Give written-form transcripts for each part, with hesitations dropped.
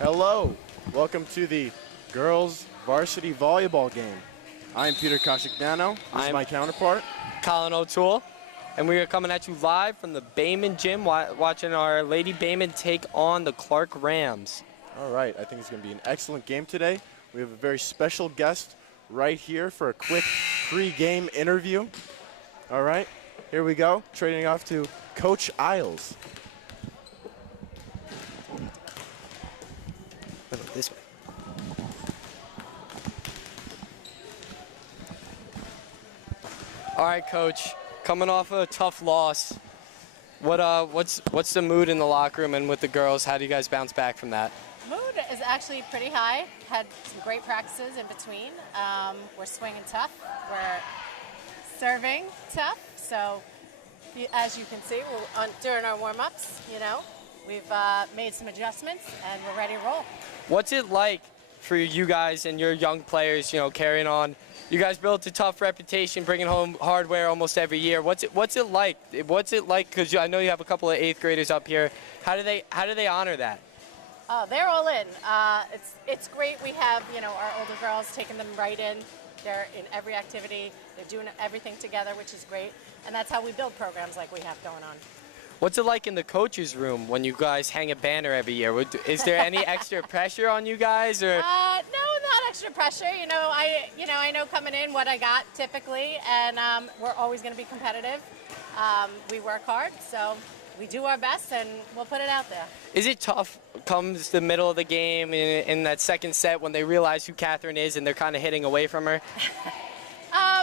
Hello, welcome to the girls varsity volleyball game. I'm Peter Kashignano, this is my counterpart. Colin O'Toole, and we are coming at you live from the Bayman Gym, watching our Lady Bayman take on the Clarke Rams. All right, I think it's going to be an excellent game today. We have a very special guest right here for a quick pre-game interview. All right, here we go, trading off to Coach Isles. This way. All right, Coach. Coming off a tough loss, what's the mood in the locker room and with the girls? How do you guys bounce back from that? Mood is actually pretty high. Had some great practices in between. We're swinging tough. We're serving tough. So, as you can see, during our warm-ups, we've made some adjustments and we're ready to roll. What's it like for you guys and your young players, carrying on? You guys built a tough reputation, bringing home hardware almost every year. What's it like? Because I know you have a couple of 8th graders up here. How do they honor that? Oh, they're all in. It's great. We have our older girls taking them right in. They're in every activity. They're doing everything together, which is great. And that's how we build programs like we have going on. What's it like in the coaches' room when you guys hang a banner every year? Is there any extra pressure on you guys, or? No, not extra pressure. I know coming in what I got typically, and we're always going to be competitive. We work hard, so we do our best, and we'll put it out there. Is it tough comes the middle of the game in that second set when they realize who Catherine is and they're kind of hitting away from her?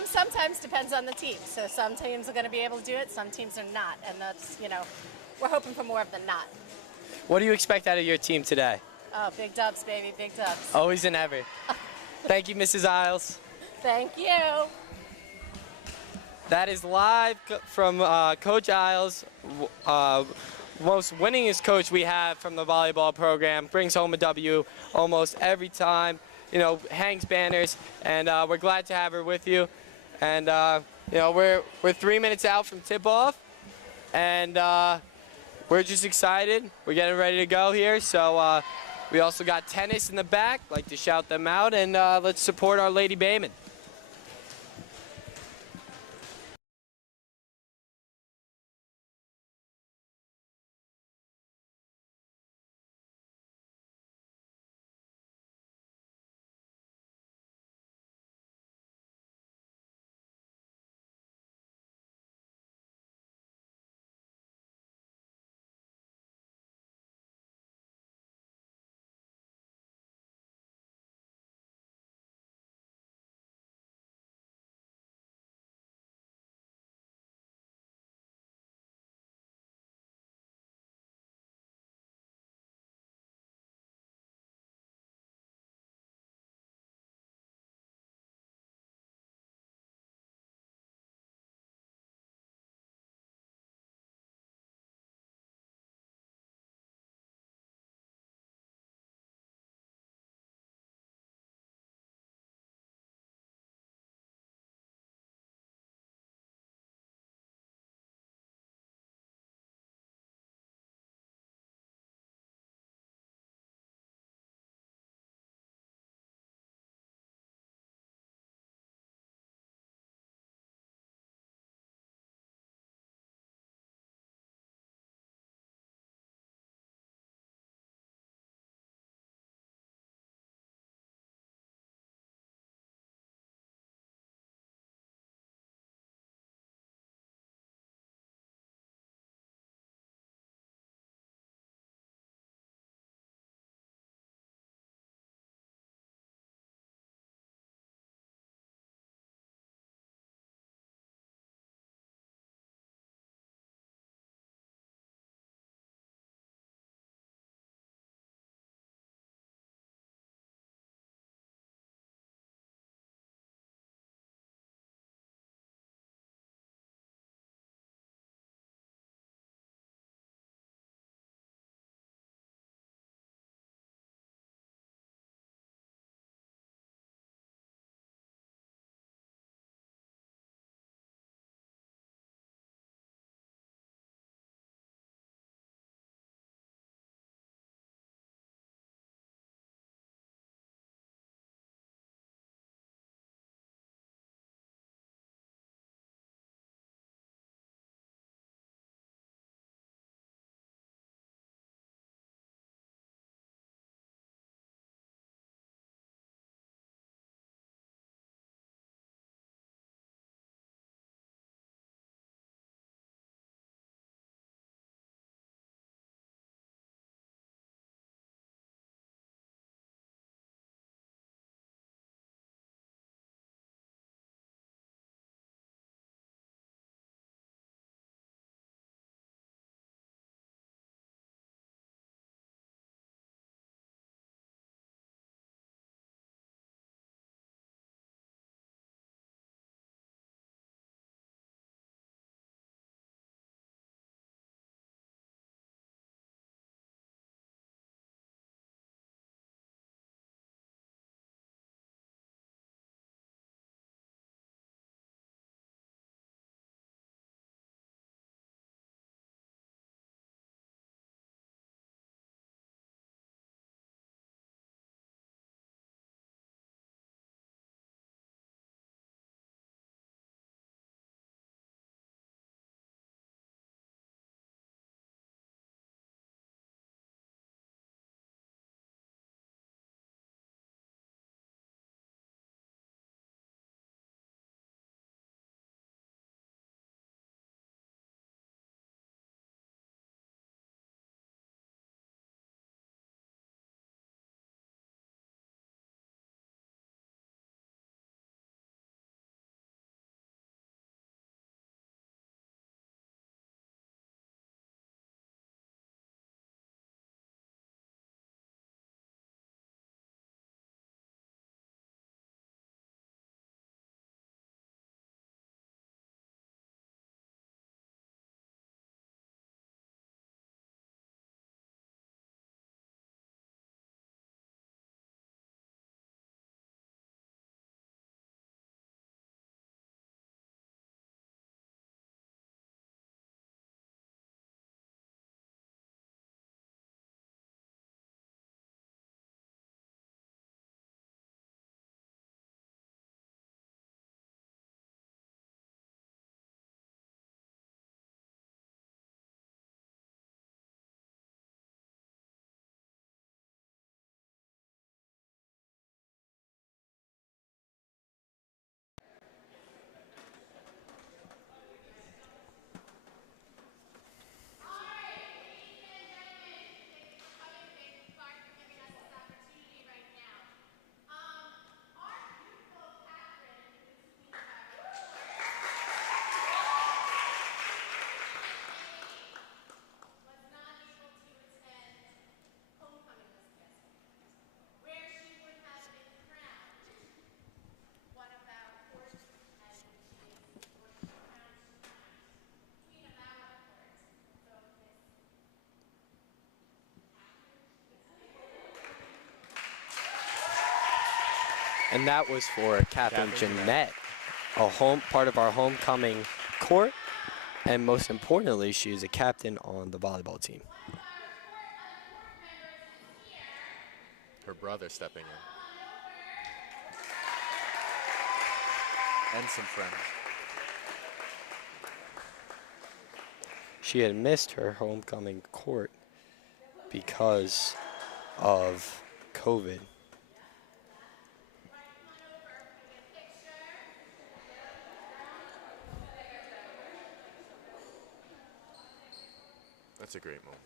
Sometimes depends on the team. So some teams are going to be able to do it, some teams are not, and that's, we're hoping for more of the not. What do you expect out of your team today? Oh, big dubs, baby, big dubs. Always and ever. Thank you, Mrs. Isles. Thank you. That is live from Coach Isles, most winningest coach we have from the volleyball program. Brings home a W almost every time. Hangs banners, and we're glad to have her with you. And we're 3 minutes out from tip-off, and we're just excited. We're getting ready to go here. So we also got tennis in the back. Like to shout them out, and let's support our Lady Bayman. And that was for Catherine Jeanette, part of our homecoming court. And most importantly, she is a captain on the volleyball team. Her brother stepping in. And some friends. She had missed her homecoming court because of COVID. That's a great moment.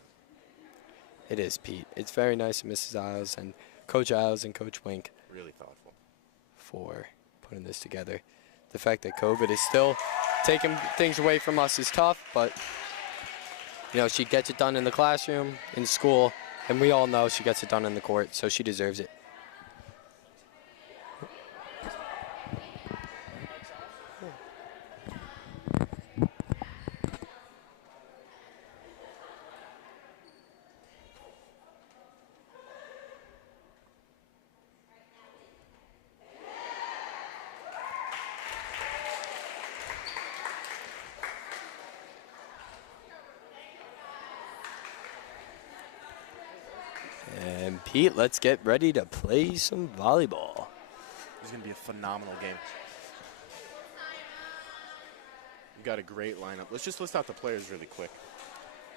It is, Pete. It's very nice of Mrs. Isles and Coach Isles and Coach Wink. Really thoughtful. For putting this together. The fact that COVID is still taking things away from us is tough, but you know, she gets it done in the classroom, in school, and we all know she gets it done in the court, so she deserves it. And Pete, let's get ready to play some volleyball. This is going to be a phenomenal game. We've got a great lineup. Let's just list out the players really quick.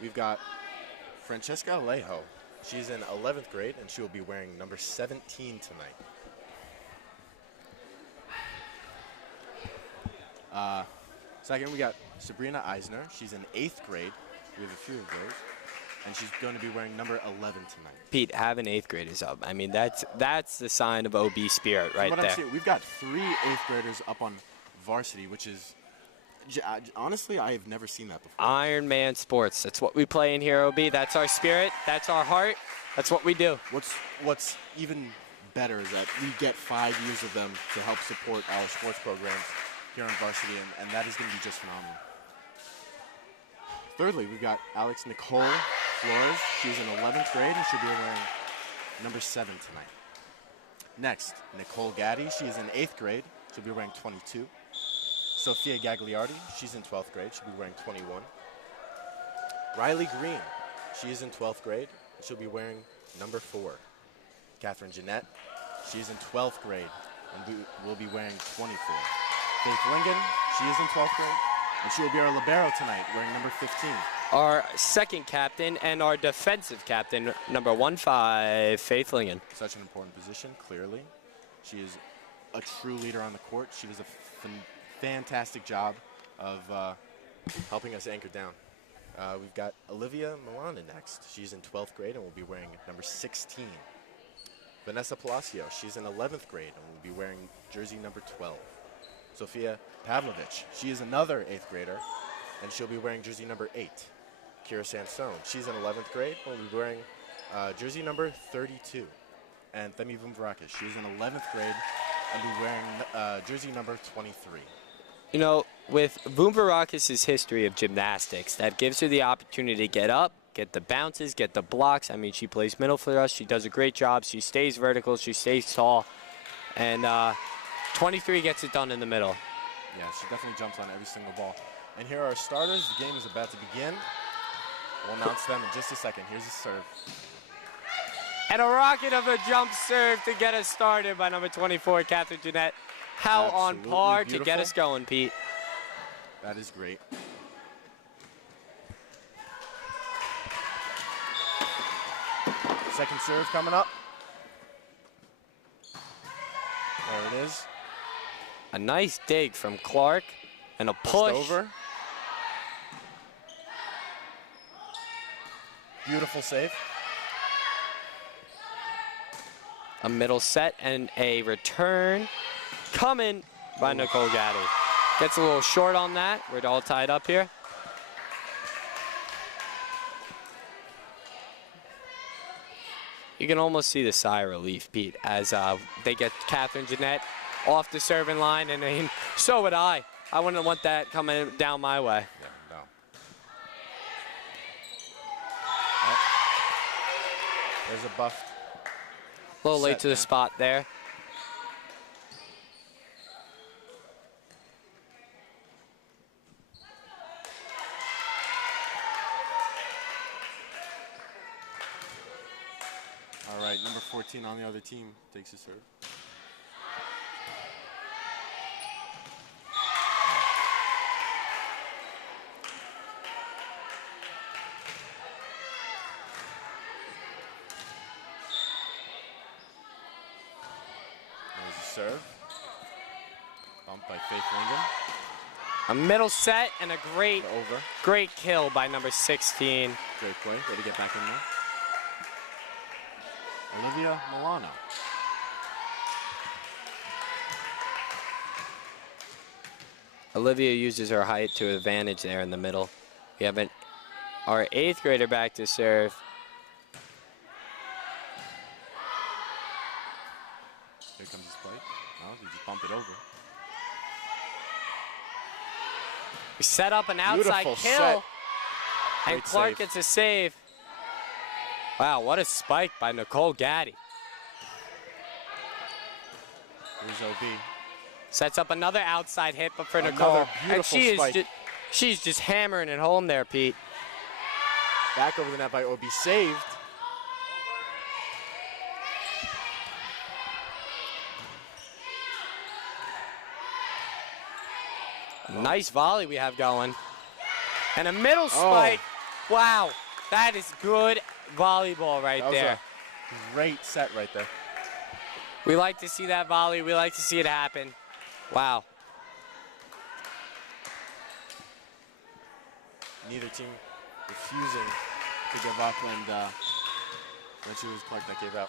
We've got Francesca Alejo. She's in 11th grade, and she will be wearing number 17 tonight. Second, we got Sabrina Eisner. She's in 8th grade. We have a few of those. And she's going to be wearing number 11 tonight. Pete, having 8th graders up. I mean, that's the sign of OB spirit right there. We've got 3 8th graders up on varsity, which is, honestly, I have never seen that before. Iron Man sports. That's what we play in here, OB. That's our spirit. That's our heart. That's what we do. What's even better is that we get 5 years of them to help support our sports programs here on varsity, and that is going to be just phenomenal. Thirdly, we've got Alex Nicole Flores. She's in 11th grade, and she'll be wearing number 7 tonight. Next, Nicole Gaddy. She's in 8th grade. She'll be wearing 22. Sophia Gagliardi. She's in 12th grade. She'll be wearing 21. Riley Green. She's in 12th grade. She'll be wearing number 4. Catherine Jeanette. She's in 12th grade and will be wearing 24. Faith Lingen. She is in 12th grade, and she will be our libero tonight, wearing number 15. Our second captain and our defensive captain, number 15, Faith Lingen. Such an important position, clearly. She is a true leader on the court. She does a fantastic job of helping us anchor down. We've got Olivia Milana next. She's in 12th grade and will be wearing number 16. Vanessa Palacio, she's in 11th grade and will be wearing jersey number 12. Sofia Pavlovich, she is another 8th grader, and she'll be wearing jersey number 8. Kira Sansone, she's in 11th grade, and will be wearing jersey number 32. And Themi Vumvarakis, she's in 11th grade, and will be wearing jersey number 23. You know, with Vumvarakis' history of gymnastics, that gives her the opportunity to get up, get the bounces, get the blocks. I mean, she plays middle for us. She does a great job. She stays vertical. She stays tall. And 23 gets it done in the middle. Yeah, she definitely jumps on every single ball. And here are our starters. The game is about to begin. We'll announce them in just a second. Here's the serve. And a rocket of a jump serve to get us started by number 24, Catherine Jeanette. How Absolutely on par beautiful. to get us going, Pete. That is great. Second serve coming up. There it is. A nice dig from Clarke and a push. Over. Beautiful save. A middle set and a return coming by Nicole Gaddy. Gets a little short on that. We're all tied up here. You can almost see the sigh of relief, Pete, as they get Catherine Jeanette off the serving line, and I mean, so would I. I wouldn't want that coming down my way. Yeah, no. There's a buff. A little late to the spot there. number 14 on the other team takes a serve. There's a serve. Bumped by Faith Lingham. A middle set and a great kill by number 16. Great play. Way to get back in there. Olivia Milano. Olivia uses her height to advantage there in the middle. We have our 8th grader back to serve. Here comes the spike. Oh, you just bump it over. We set up an outside Beautiful kill. set. And Great Clarke save. gets a save. Wow, what a spike by Nicole Gaddy. Here's OB. Sets up another outside hit, but for Another Nicole. beautiful And spike. she's just hammering it home there, Pete. Back over the net by OB. Saved. Nice volley we have going. And a middle spike. Wow, that is good volleyball right That was there. a great set right there. We like to see that volley. We like to see it happen. Wow. Neither team refusing to give up, and eventually it was Clarke that gave out.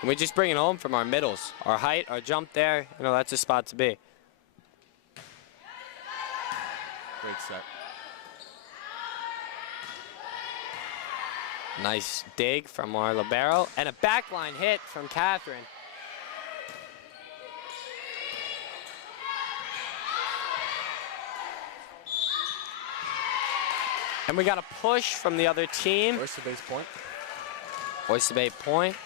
And we just bring it home from our middles. Our height, our jump there, that's a spot to be. Great set. Nice dig from our libero. And a backline hit from Catherine. And we got a push from the other team. Oyster Bay's point. Oyster Bay point.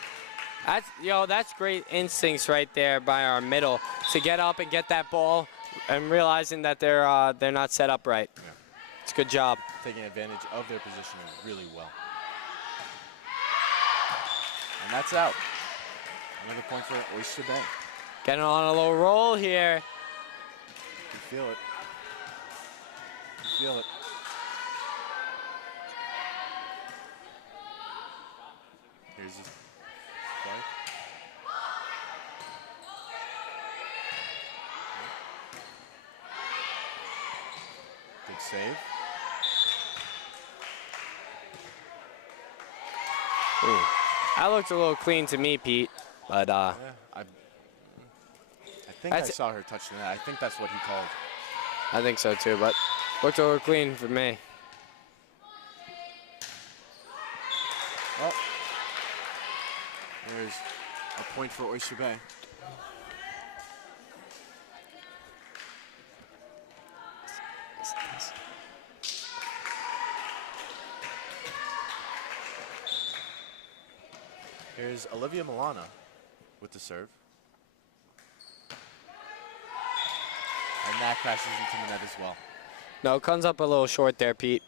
That's great instincts right there by our middle to get up and get that ball and realizing that they're not set up right. Yeah. It's a good job. Taking advantage of their positioning really well. And that's out. Another point for Oyster Bay. Getting on a little roll here. You feel it. You feel it. Here's his play. Good save. Ooh. That looked a little clean to me, Pete. But Yeah, I think I That's- saw her touch the net. I think that's what he called. I think so too, but looked a little clean for me. Well, there's a point for Oyster Bay. Here's Olivia Milana with the serve. And that crashes into the net as well. No, comes up a little short there, Pete.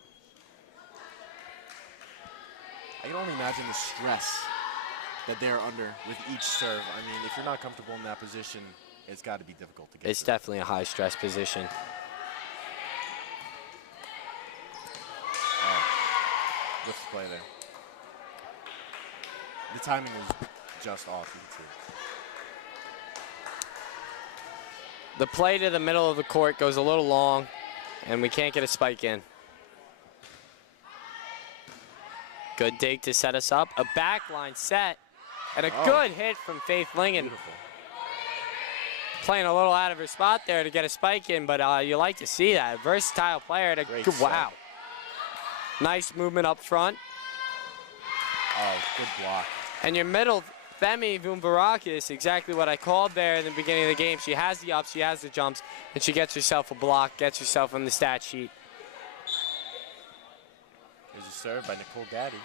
I can only imagine the stress that they're under with each serve. I mean, if you're not comfortable in that position, it's got to be difficult to get It's through. definitely a high stress position. Good play there. The timing was just off, you can see. The play to the middle of the court goes a little long, and we can't get a spike in. Good dig to set us up. A backline set, and a good hit from Faith Lingham. Beautiful. Playing a little out of her spot there to get a spike in, but you like to see that. Versatile player. Great Wow. set. Nice movement up front. Oh, good block. And your middle, Femi Vumbarakis, exactly what I called there in the beginning of the game. She has the ups, she has the jumps, and she gets herself a block, gets herself on the stat sheet. Here's a serve by Nicole Gaddy.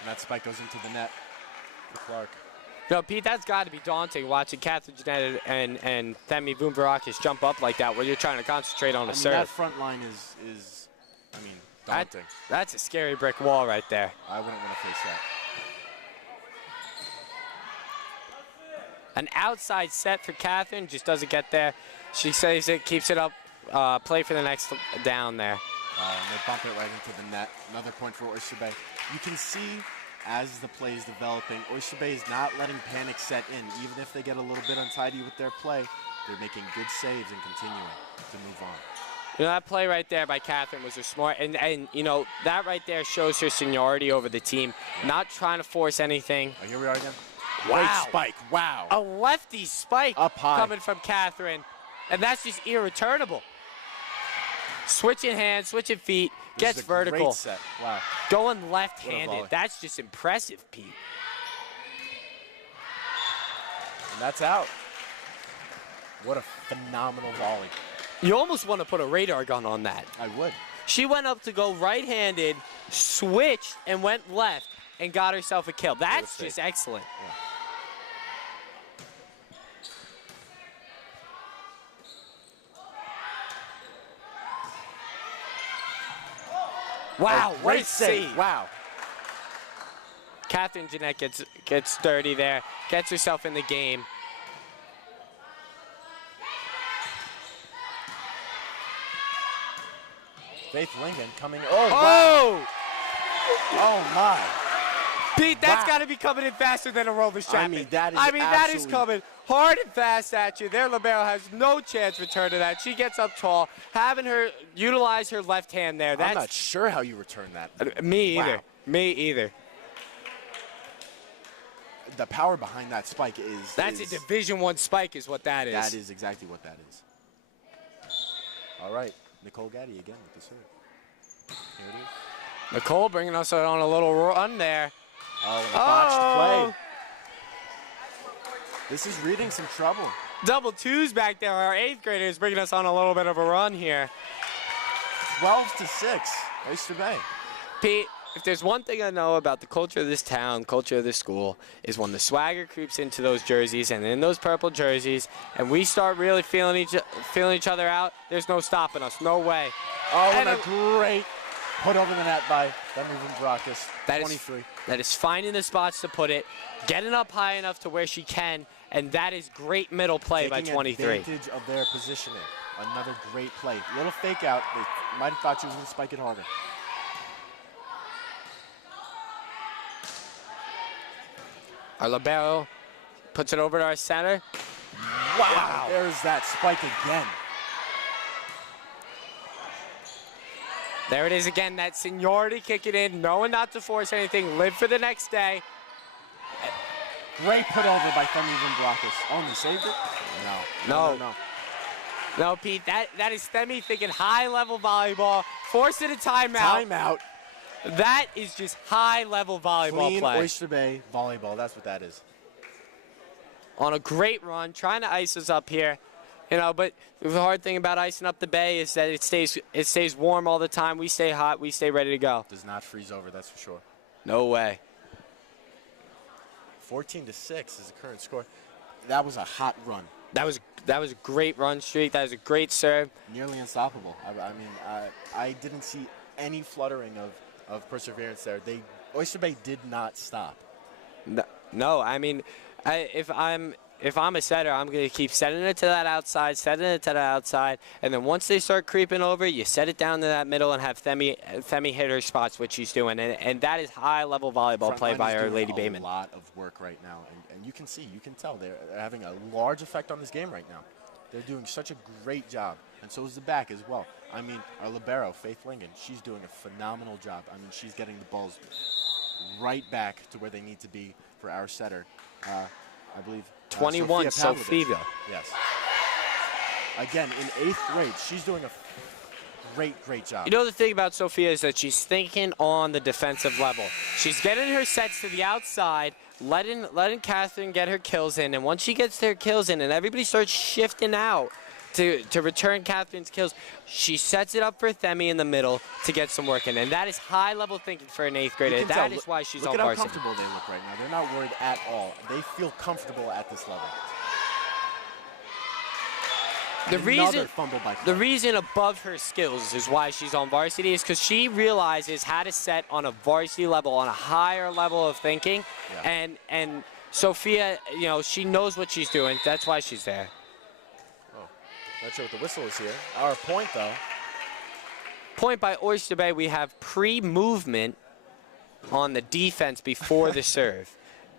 And that spike goes into the net for Clarke. Pete, that's got to be daunting watching Catherine Jeanette and Femi Vumbarakis jump up like that where you're trying to concentrate on a serve. That front line is daunting. That's a scary brick wall right there. I wouldn't want to face that. An outside set for Catherine, just doesn't get there. She saves it, keeps it up, play for the next down there. And they bump it right into the net. Another point for Oyster Bay. You can see as the play is developing, Oyster Bay is not letting panic set in. Even if they get a little bit untidy with their play, they're making good saves and continuing to move on. You know, that play right there by Catherine was a smart, and you know, that right there shows her seniority over the team, not trying to force anything. Oh, here we are again. Wow. Great spike, wow. A lefty spike Up high. coming from Catherine, and that's just irreturnable. Switching hands, switching feet, This gets is a vertical. Great set. Wow. Going volley. left-handed, that's just impressive, Pete. And that's out. What a phenomenal volley. You almost want to put a radar gun on that. I would. She went up to go right-handed, switched, and went left, and got herself a kill. That's just excellent. Yeah. Wow, what a great save. Wow. Catherine Jeanette gets dirty there, gets herself in the game. Faith Lincoln coming. Oh, wow. Oh! Oh, my. Pete, that's Wow. got to be coming in faster than a Rover Chapman. I mean, that is that is absolutely- coming hard and fast at you. Their libero has no chance return to that. She gets up tall, having her utilize her left hand there. I'm not sure how you return that. Me either. Wow. Me either. The power behind that spike is... That's a Division I spike is what that is. That is exactly what that is. All right. Nicole Gaddy again with the serve. Here it is. Nicole bringing us on a little run there. Oh, and a botched play. This is reading some trouble. Double twos back there. Our 8th graders bringing us on a little bit of a run here. 12-6, Oyster Bay. Pete, if there's one thing I know about the culture of this town, culture of this school, is when the swagger creeps into those jerseys and in those purple jerseys, and we start really feeling each other out, there's no stopping us. No way. Oh, And and a great put over the net by Donovan Brackus, 23. That is finding the spots to put it, getting up high enough to where she can, and that is great middle play by Taking 23. advantage of their positioning. Another great play. Little fake out. They might have thought she was going to spike it harder. Our libero puts it over to our center. Wow. There's that spike again. There it is again, that seniority kicking in, knowing not to force anything, live for the next day. Great put over by Donovan Brackus. Oh, and he saved it? No. No, Pete, that is Themi thinking high-level volleyball, forcing a timeout. Timeout. That is just high-level volleyball Clean play. Oyster Bay volleyball. That's what that is. On a great run, trying to ice us up here. You know, but the hard thing about icing up the bay is that it stays warm all the time. We stay hot. We stay ready to go. Does not freeze over, that's for sure. No way. 14-6 is the current score. That was a hot run. That was a great run streak. That was a great serve. Nearly unstoppable. I didn't see any fluttering of perseverance there. Oyster Bay did not stop. No, I mean, if I'm a setter, I'm going to keep setting it to that outside, and then once they start creeping over, you set it down to that middle and have Themi hit her spots, which she's doing, and that is high-level volleyball play by our Lady Bayman. A lot of work right now, and you can tell they're having a large effect on this game right now. They're doing such a great job, and so is the back as well. I mean, our libero, Faith Lincoln, she's doing a phenomenal job. I mean, she's getting the balls right back to where they need to be for our setter. I believe 21, Sophia. Sophia. Yes. Again, in 8th grade, she's doing a great job. You know, the thing about Sophia is that she's thinking on the defensive level. She's getting her sets to the outside, letting Catherine get her kills in, and once she gets her kills in and everybody starts shifting out to return Catherine's kills, she sets it up for Themi in the middle to get some work in, and that is high-level thinking for an 8th grader. That is why she's on varsity. Look at how comfortable they look right now. They're not worried at all. They feel comfortable at this level. Another fumble by Clarke. The reason above her skills is why she's on varsity is because she realizes how to set on a varsity level, on a higher level of thinking, and Sophia, you know, she knows what she's doing. That's why she's there. Oh, not sure what the whistle is here. Our point, though. Point by Oyster Bay. We have pre-movement on the defense before the serve.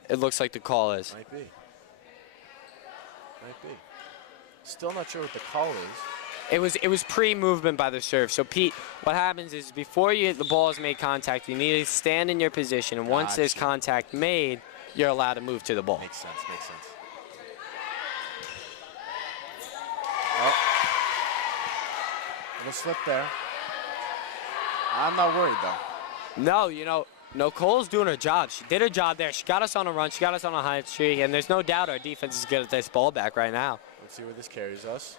It looks like the call is. Might be. Might be. Still not sure what the call is. It was pre-movement by the serve. So Pete, what happens is before the ball has made contact, you need to stand in your position, and once there's contact made, you're allowed to move to the ball. Makes sense. Makes sense. Oh. Little slip there. I'm not worried though. No, you know, Nicole's doing her job. She did her job there. She got us on a run. She got us on a high streak, and there's no doubt our defense is good at this ball back right now. Let's see where this carries us.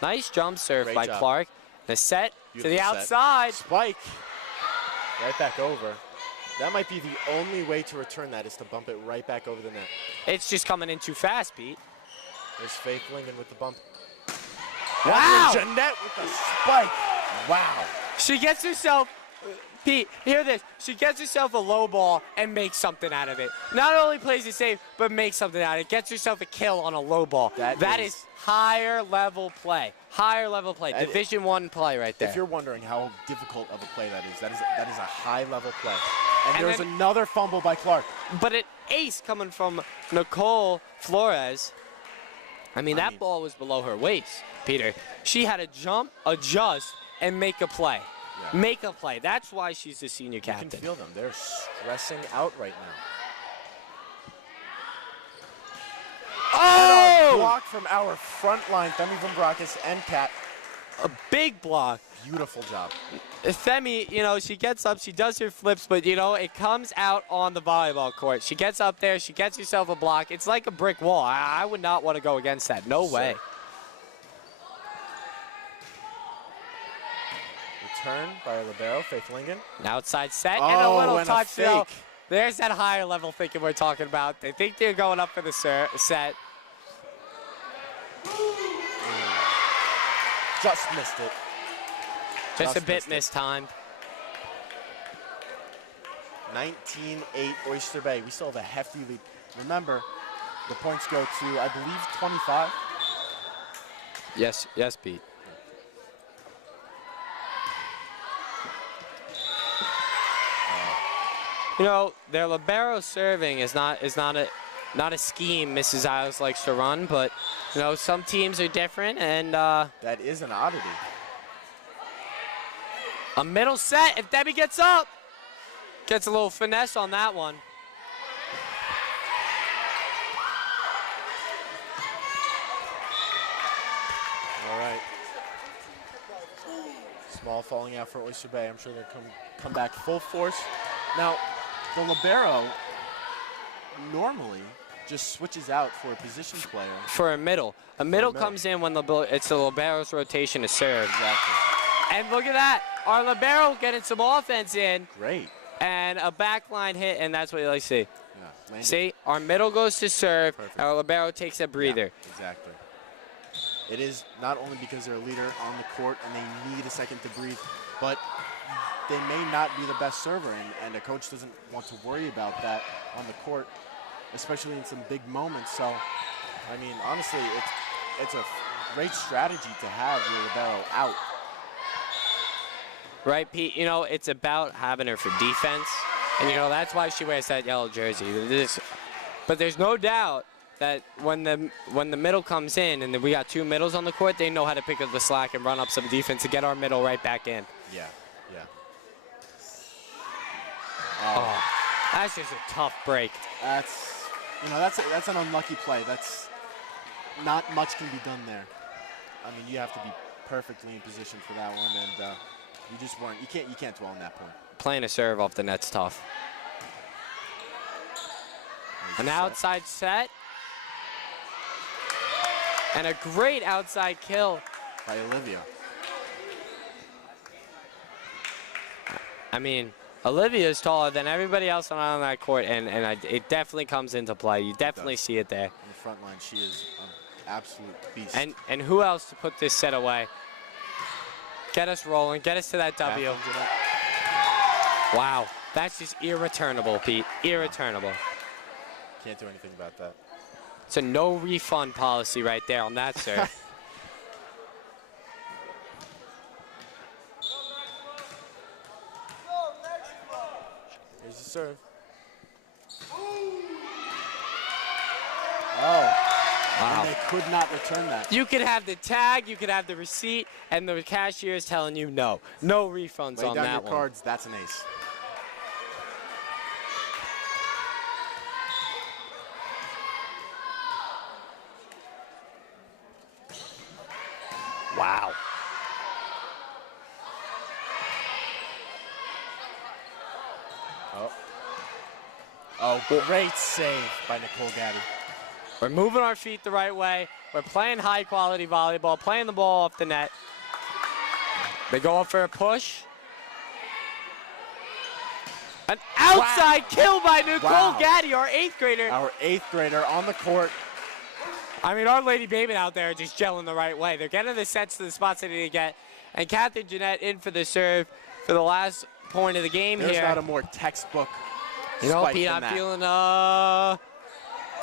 Nice jump serve Great by job. Clarke. The set Beautiful to the set. outside. Spike. Right back over. That might be the only way to return that is to bump it right back over the net. It's just coming in too fast, Pete. There's Faith Lingen with the bump. Wow! Jeanette with the spike. Wow. She gets herself, Pete, hear this. She gets herself a low ball and makes something out of it. Not only plays it safe, but makes something out of it. Gets herself a kill on a low ball. That is higher level play. Higher level play. Division I play right there. If you're wondering how difficult of a play that is a high level play. And there's then, another fumble by Clarke. But an ace coming from Nicole Flores. I mean, that ball was below her waist, Peter. She had to jump, adjust, and make a play. Yeah. Make a play. That's why she's the senior captain. You can feel them. They're stressing out right now. Oh! And a block from our front line, Themi Vumbrakis and Kat. A big block. Beautiful job. Themi, you know, she gets up, she does her flips, but, you know, it comes out on the volleyball court. She gets up there, she gets herself a block. It's like a brick wall. I would not want to go against that. No way. Return by our libero, Faith Lingen. An outside set and a little and touch. a fake. There's that higher level thinking we're talking about. They think they're going up for the set. Just missed it. Just a bit mistimed. 19-8 Oyster Bay. We still have a hefty lead. Remember, the points go to, I believe, 25. Yes, Pete. You know, their libero serving is not a scheme Mrs. Isles likes to run, but you know, some teams are different, and that is an oddity. A middle set. If Debbie gets up, gets a little finesse on that one. All right. Small falling out for Oyster Bay. I'm sure they'll come back full force. Now, the libero normally just switches out for a position player. For a middle. A middle comes in when it's the libero's rotation to serve. Exactly. And look at that. Our libero getting some offense in. Great. And a backline hit, and that's what you like to see. Yeah, see, our middle goes to serve, Perfect. and our libero takes a breather. Yeah, exactly. It is not only because they're a leader on the court and they need a second to breathe, but they may not be the best server, and a coach doesn't want to worry about that on the court, especially in some big moments. So, I mean, honestly, it's a great strategy to have your libero out. Right, Pete? You know, it's about having her for defense. And, you know, that's why she wears that yellow jersey. But there's no doubt that when the middle comes in and we got two middles on the court, they know how to pick up the slack and run up some defense to get our middle right back in. Yeah, yeah. Oh, that's just a tough break. That's an unlucky play. That's not much can be done there. I mean, you have to be perfectly in position for that one, and you just weren't. You can't dwell on that point. Playing a serve off the net's tough. An outside set. And a great outside kill by Olivia. I mean, Olivia is taller than everybody else on that court, and it definitely comes into play. You definitely see it there. On the front line, she is a absolute beast. And who else to put this set away? Get us rolling. Get us to that W. Wow. That's just irreturnable, Pete. Irreturnable. Can't do anything about that. It's a no refund policy right there on that serve. Here's the serve. Oh. Wow. And they could not return that. You could have the tag, you could have the receipt, and the cashier is telling you no. No refunds Lay on down that your one. cards, that's an ace. Wow. Oh, great save by Nicole Gaddy. We're moving our feet the right way. We're playing high-quality volleyball, playing the ball off the net. They go up for a push. An outside kill by Nicole Gaddy, our 8th grader. Our 8th grader on the court. I mean, our Lady Bateman out there just gelling the right way. They're getting the sets to the spots they need to get. And Catherine Jeanette in for the serve for the last point of the game here. There's not a more textbook spike Pete, I'm feeling, a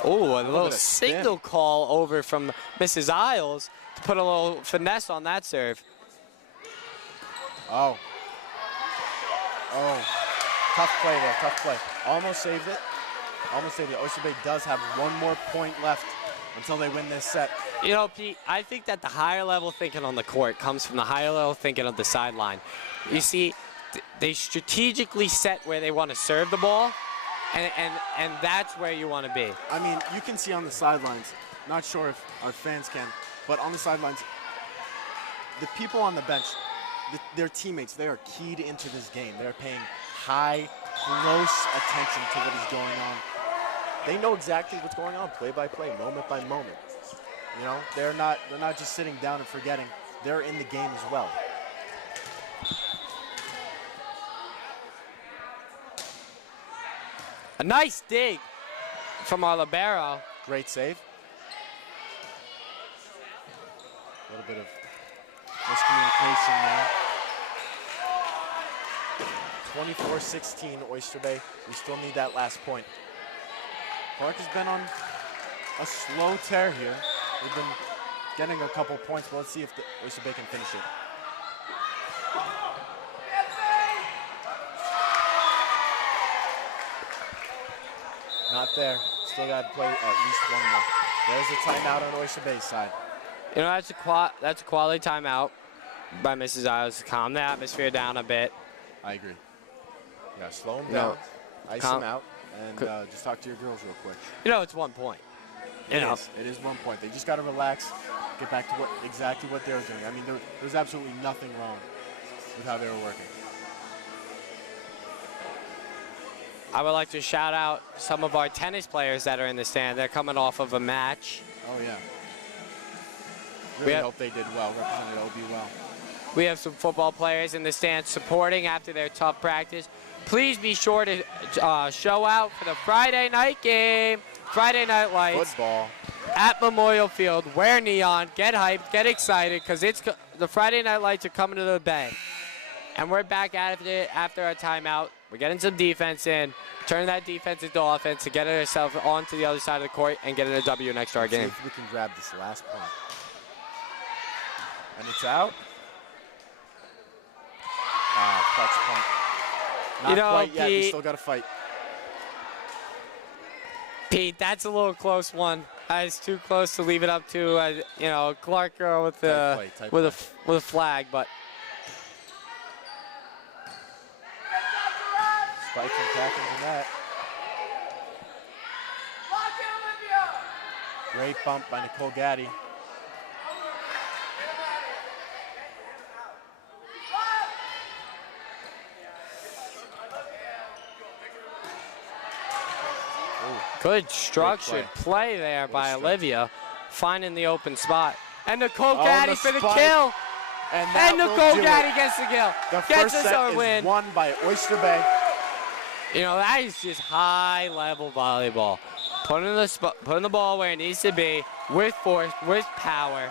little signal call over from Mrs. Isles to put a little finesse on that serve. Oh. Tough play there, tough play. Almost saved it. Oyster Bay does have one more point left until they win this set. You know, Pete, I think that the higher level thinking on the court comes from the higher level thinking on the sideline. You see, they strategically set where they want to serve the ball, and that's where you want to be. I mean, you can see on the sidelines, not sure if our fans can, but on the sidelines, the people on the bench, their teammates, they are keyed into this game. They're paying high, close attention to what is going on. They know exactly what's going on, play by play, moment by moment. You know, they're not just sitting down and forgetting. They're in the game as well. A nice dig from our libero. Great save. A little bit of miscommunication there. 24-16 Oyster Bay. We still need that last point. Clarke has been on a slow tear here. They've been getting a couple points, but let's see if the Oyster Bay can finish it. Not there. Still got to play at least one more. There's a timeout on Oyster Bay's side. You know, that's a quality timeout by Mrs. Isles to calm the atmosphere down a bit. I agree. Yeah, slow them down, ice them out, and just talk to your girls real quick. You know, it's 1 point. It is 1 point. They just got to relax, get back to exactly what they were doing. I mean, there was absolutely nothing wrong with how they were working. I would like to shout out some of our tennis players that are in the stand. They're coming off of a match. Oh, yeah. Really hope they did well, represented OB well. We have some football players in the stand supporting after their tough practice. Please be sure to show out for the Friday night game. Friday Night Lights. Football. At Memorial Field. Wear neon. Get hyped. Get excited because the Friday Night Lights are coming to the Bay. And we're back at it after our timeout. We're getting some defense in. Turn that defense into offense to get ourselves onto the other side of the court and get a W next to our game. See if we can grab this last point. And it's out. Clarke's point. Not quite yet. We still got to fight. Pete, that's a little close one. It's too close to leave it up to Clarke with a flag, but. Spike from Catherine Jeanette. Great bump by Nicole Gaddy. Good structured play there by Olivia, finding the open spot. And Nicole Gaddy for the kill. And Nicole Gaddy gets the kill. The first set is won by Oyster Bay. You know, that is just high-level volleyball. putting the ball where it needs to be, with force, with power.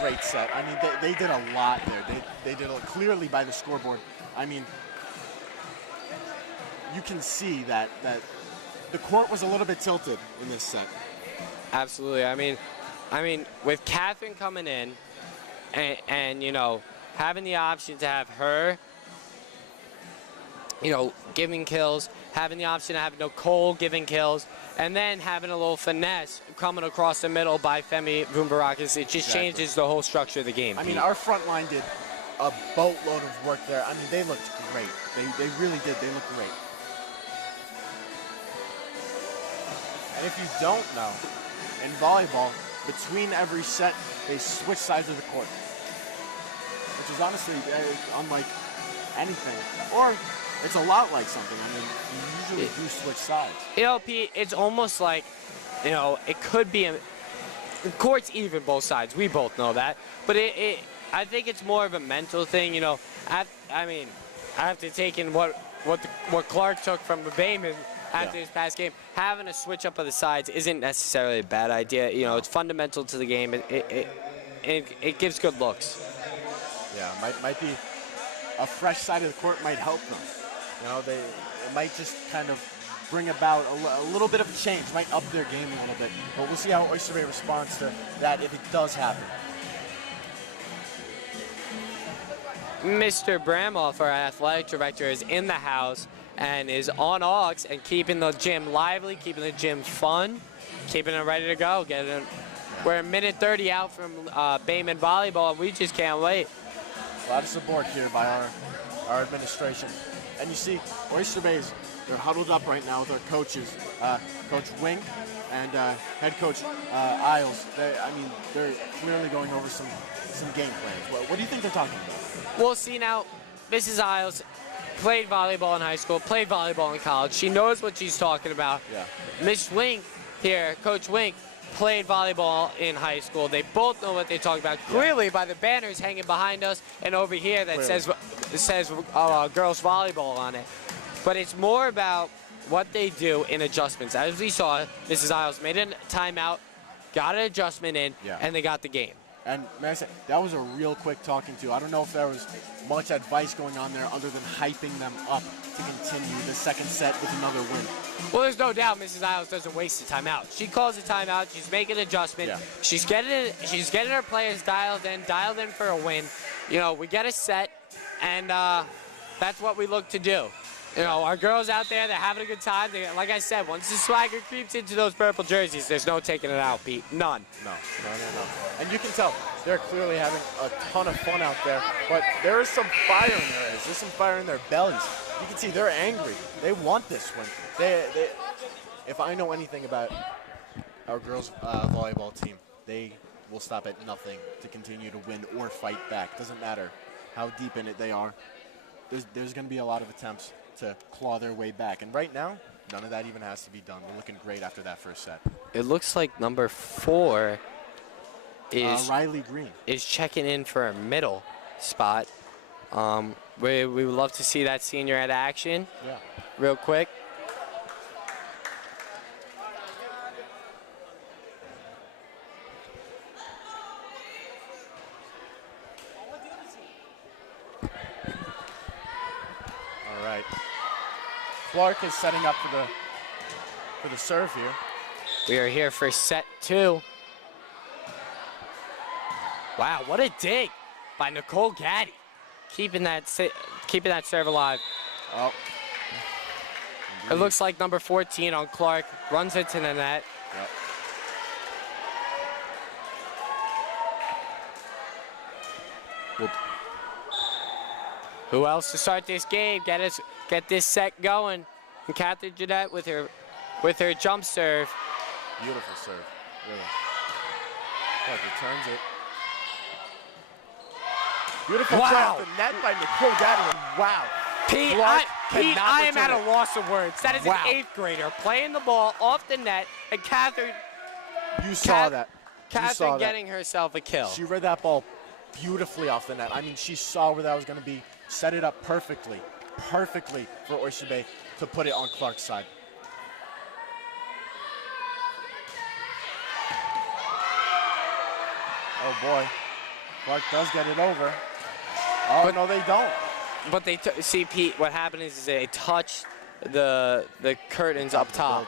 Great set. I mean, they did a lot there. They did clearly by the scoreboard. I mean, you can see that the court was a little bit tilted in this set. Absolutely. I mean, with Catherine coming in, and you know, having the option to have her, you know, giving kills, having the option to have Nicole giving kills, and then having a little finesse coming across the middle by Femi Vumbarakis, it just changes the whole structure of the game. I mean, our front line did a boatload of work there. I mean, they looked great. They really did. They looked great. And if you don't know, in volleyball, between every set, they switch sides of the court, which is honestly unlike anything. Or it's a lot like something. I mean, you usually do switch sides. You know, Pete, it's almost like, you know, it could be the court's even both sides. We both know that. But I think it's more of a mental thing. You know, I mean, after taking what Clarke took from Bayman after his past game, having a switch up of the sides isn't necessarily a bad idea. You know, it's fundamental to the game. It gives good looks. Yeah, might be a fresh side of the court might help them. You know, it might just kind of bring about a little bit of a change, might up their game a little bit. But we'll see how Oyster Bay responds to that if it does happen. Mr. Bramoff, our athletic director, is in the house and is on aux and keeping the gym lively, keeping the gym fun, keeping it ready to go. We're a minute 30 out from Bayman Volleyball, and we just can't wait. A lot of support here by our administration. And you see, Oyster Bay's, they're huddled up right now with our coaches, Coach Wink and head coach Isles. They're clearly going over some game plans. What do you think they're talking about? We'll see now. Mrs. Isles played volleyball in high school, played volleyball in college. She knows what she's talking about. Yeah. Miss Wink here, Coach Wink, played volleyball in high school. They both know what they're talking about. Yeah. Clearly by the banners hanging behind us and over here that says girls volleyball on it. But it's more about what they do in adjustments. As we saw, Mrs. Isles made a timeout, got an adjustment in, and they got the game. And man, I say, that was a real quick talking to. I don't know if there was much advice going on there other than hyping them up to continue the second set with another win. Well, there's no doubt Mrs. Isles doesn't waste a timeout. She calls a timeout. She's making an adjustment. Yeah. She's getting her players dialed in for a win. You know, we get a set, and that's what we look to do. You know, our girls out there, they're having a good time. Like I said, once the swagger creeps into those purple jerseys, there's no taking it out, Pete. None. No. And you can tell they're clearly having a ton of fun out there, but there is some fire in their eyes. There's some fire in their bellies. You can see they're angry. They want this win. If I know anything about our girls' volleyball team, they will stop at nothing to continue to win or fight back. Doesn't matter how deep in it they are. There's going to be a lot of attempts to claw their way back. And right now, none of that even has to be done. They're looking great after that first set. It looks like number 4 is Riley Green. Is checking in for a middle spot. We would love to see that senior at action. Yeah. Real quick. All right. Clarke is setting up for the serve here. We are here for set 2. Wow, what a dig by Nicole Gaddy, keeping that serve alive. Oh. It looks like number 14 on Clarke runs it to the net. Yep. Whoop. Who else to start this game? Get this set going. And Catherine Jeanette with her jump serve. Beautiful serve, really. Clarke returns it. Beautiful wow. the net by Nicole Gaddy. Wow. Pete, I am at a loss of words. That is an 8th grader playing the ball off the net, and Catherine. You saw that. Catherine getting herself a kill. She read that ball beautifully off the net. I mean, she saw where that was going to be, set it up perfectly, perfectly for Oyster Bay to put it on Clarke's side. Oh boy, Clarke does get it over. Oh, but no, they don't. But they see, Pete, what happened is they touched the curtains up top.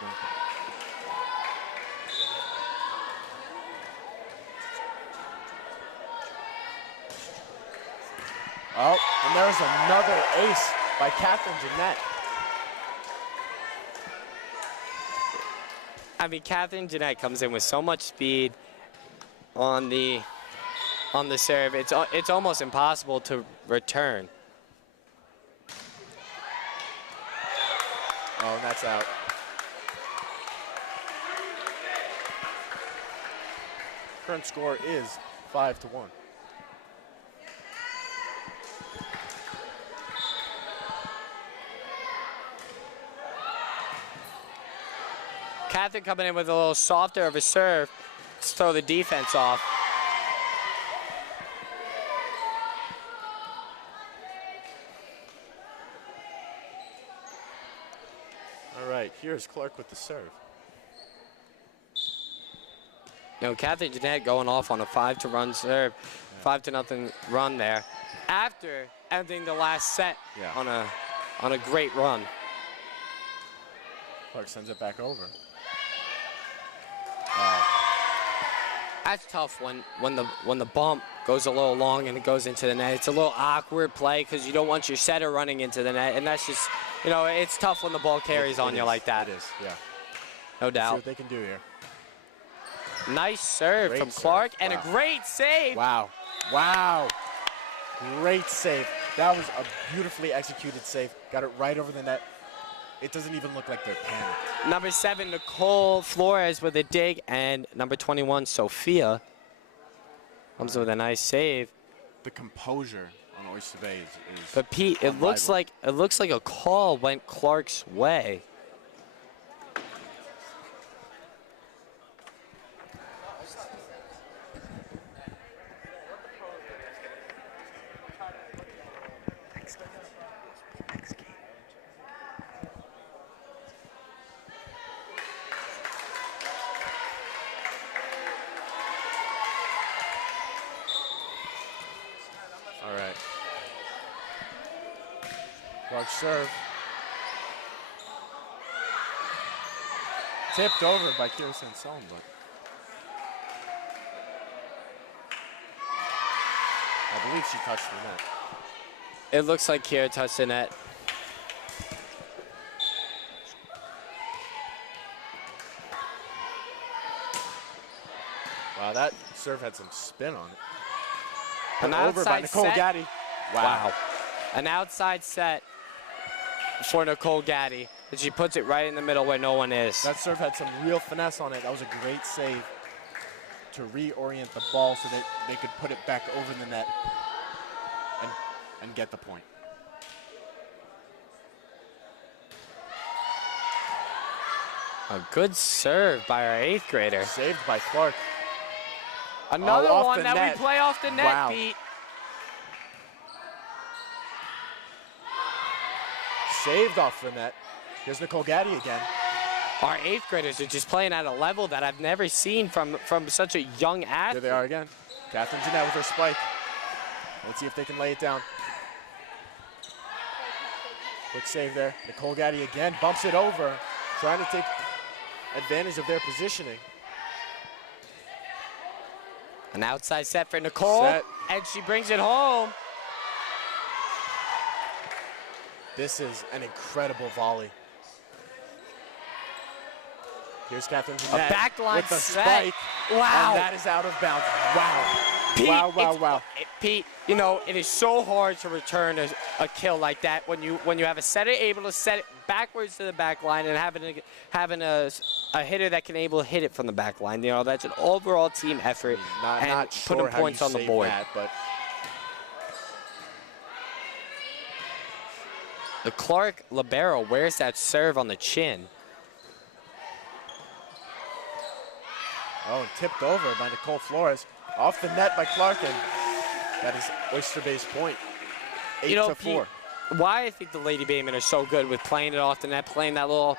Oh, and there's another ace by Catherine Jeanette. I mean, Catherine Jeanette comes in with so much speed on the serve. It's almost impossible to return. Oh, and that's out. Current score is 5-1. Catherine coming in with a little softer of a serve to throw the defense off. All right, here's Clarke with the serve. You know, Catherine Jeanette going off on a 5-run serve, 5-0 run there, after ending the last set on a great run. Clarke sends it back over. That's tough when the bump goes a little long and it goes into the net. It's a little awkward play because you don't want your setter running into the net, and that's just, you know, it's tough when the ball carries on you like that. It is, yeah. No doubt. See what they can do here. Nice serve from Clarke and a great save. Wow, wow. Great save. That was a beautifully executed save. Got it right over the net. It doesn't even look like they're panicked. Number 7, Nicole Flores with a dig, and number 21, Sophia, comes with a nice save. The composure on Oyster Bay is But Pete, it looks like a call went Clarke's way. Clarke serve. Tipped over by Kira Sansone, but I believe she touched the net. It looks like Kira touched the net. Wow, that serve had some spin on it. An over by outside Nicole set. Gaddy. Wow. An outside set for Nicole Gaddy, and she puts it right in the middle where no one is. That serve had some real finesse on it. That was a great save to reorient the ball so that they could put it back over the net and get the point. A good serve by our 8th grader. Saved by Clarke. Another off one the that net. we play off the net, Wow. Pete. Saved off the net. Here's Nicole Gaddy again. Our 8th graders are just playing at a level that I've never seen from such a young athlete. Here they are again. Catherine Jeanette with her spike. Let's see if they can lay it down. Quick save there. Nicole Gaddy again bumps it over, trying to take advantage of their positioning. An outside set for Nicole, Set. and she brings it home. This is an incredible volley. Here's Catherine Jeanette A backline with the set. spike. Wow. And that is out of bounds. Wow. Pete, Wow. Pete, you know, it is so hard to return a kill like that when you have a setter able to set it backwards to the back line and having a hitter that can able to hit it from the back line. You know, that's an overall team effort and not sure putting how points you on the save board. that, but The Clarke libero wears that serve on the chin. oh, and tipped over by Nicole Flores. Off the net by Clarke, and that is Oyster Bay's point. 8-4. why I think the Lady Baymen are so good with playing it off the net, playing that little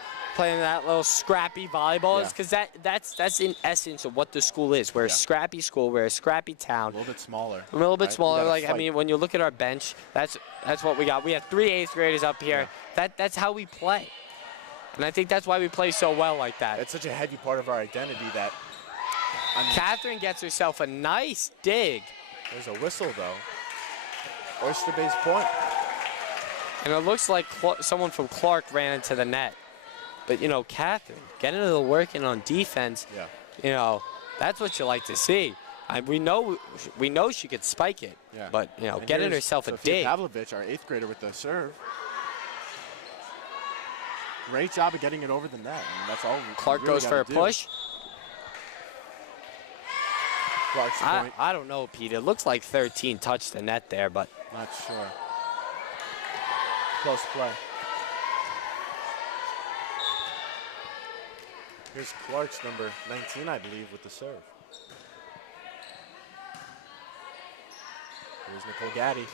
scrappy volleyball is because that's in essence of what the school is. We're a scrappy school. We're a scrappy town. A little bit smaller. A little bit right? smaller. Like, I mean, when you look at our bench, that's what we got. We have 3 8th graders up here. That's how we play. And I think that's why we play so well like that. It's such a heavy part of our identity that. Catherine gets herself a nice dig. There's a whistle, though. Oyster Bay's point. And it looks like someone from Clarke ran into the net. But, you know, Catherine, getting to the working on defense, you know, that's what you like to see. We know she could spike it, but, you know, getting herself a dig. Pavlovich, our 8th grader with the serve. Great job of getting it over the net. I mean, that's all Clarke really goes for a push. Clarke's point. I don't know, Pete. It looks like 13 touched the net there, but. Not sure. Close play. Here's Clarke's number 19, I believe, with the serve. Here's Nicole Gaddy.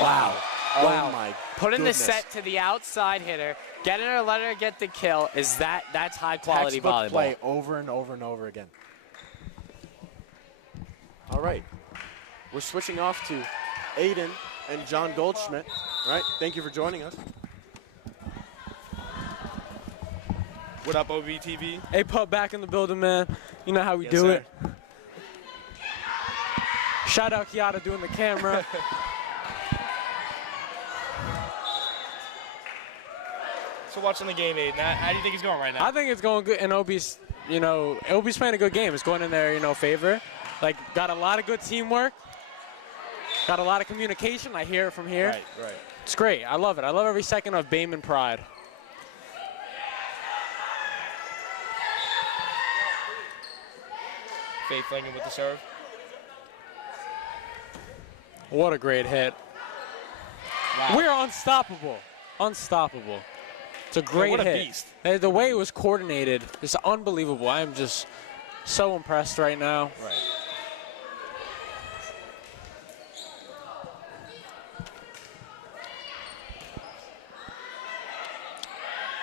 Wow. Oh my Putting goodness. the set to the outside hitter, getting her, letting her get the kill, that's high quality Textbook volleyball. play over and over and over again. All right. We're switching off to Aiden and John Goldschmidt. All right. Thank you for joining us. What up, OBTV? Hey, Pup, back in the building, man. You know how we do it. Shout out Kiata doing the camera. So watching the game, Aiden, how do you think it's going right now? I think it's going good, and OB's, you know, OB's playing a good game. It's going in their, you know, favor. Like, got a lot of good teamwork. Got a lot of communication. I hear it from here. Right. It's great. I love it. I love every second of Bayman pride. Faith Lincoln with the serve. What a great hit. Wow. We're unstoppable. Unstoppable. It's a great what a hit. beast. The way it was coordinated is unbelievable. I am just so impressed right now. Right.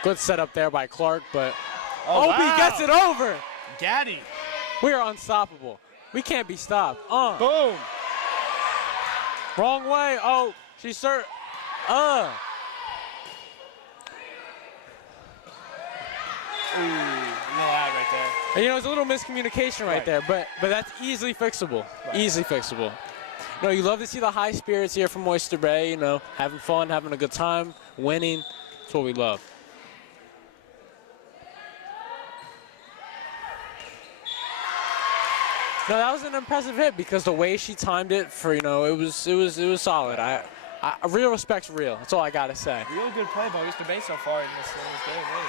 Good setup there by Clarke, but Oh, OB gets it over. Gaddy. We are unstoppable. We can't be stopped. Boom. Wrong way. Oh, she served. Ooh, no out right there. And, you know, it's a little miscommunication right there, but that's easily fixable. Easily fixable. You know, you love to see the high spirits here from Oyster Bay, you know, having fun, having a good time, winning. That's what we love. No, that was an impressive hit because the way she timed it for, you know, it was solid. I real respect's real. That's all I gotta say. Real good play by Oyster Bay so far in this game, really.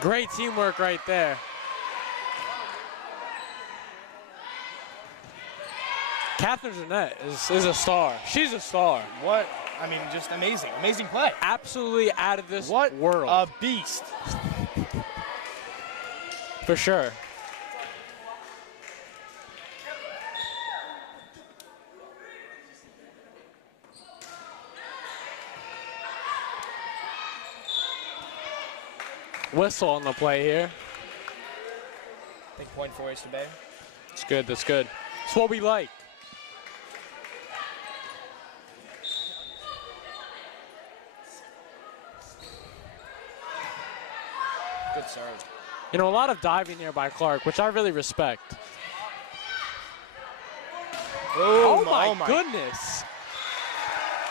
Great teamwork right there. Catherine Jeanette is a star. She's a star. What? I mean, just amazing. Amazing play. Absolutely out of this What world. a beast. For sure. Whistle on the play here. Big point for Oyster Bay. It's good, that's good. It's what we like. Good serve. You know, a lot of diving here by Clarke, which I really respect. Oh my goodness.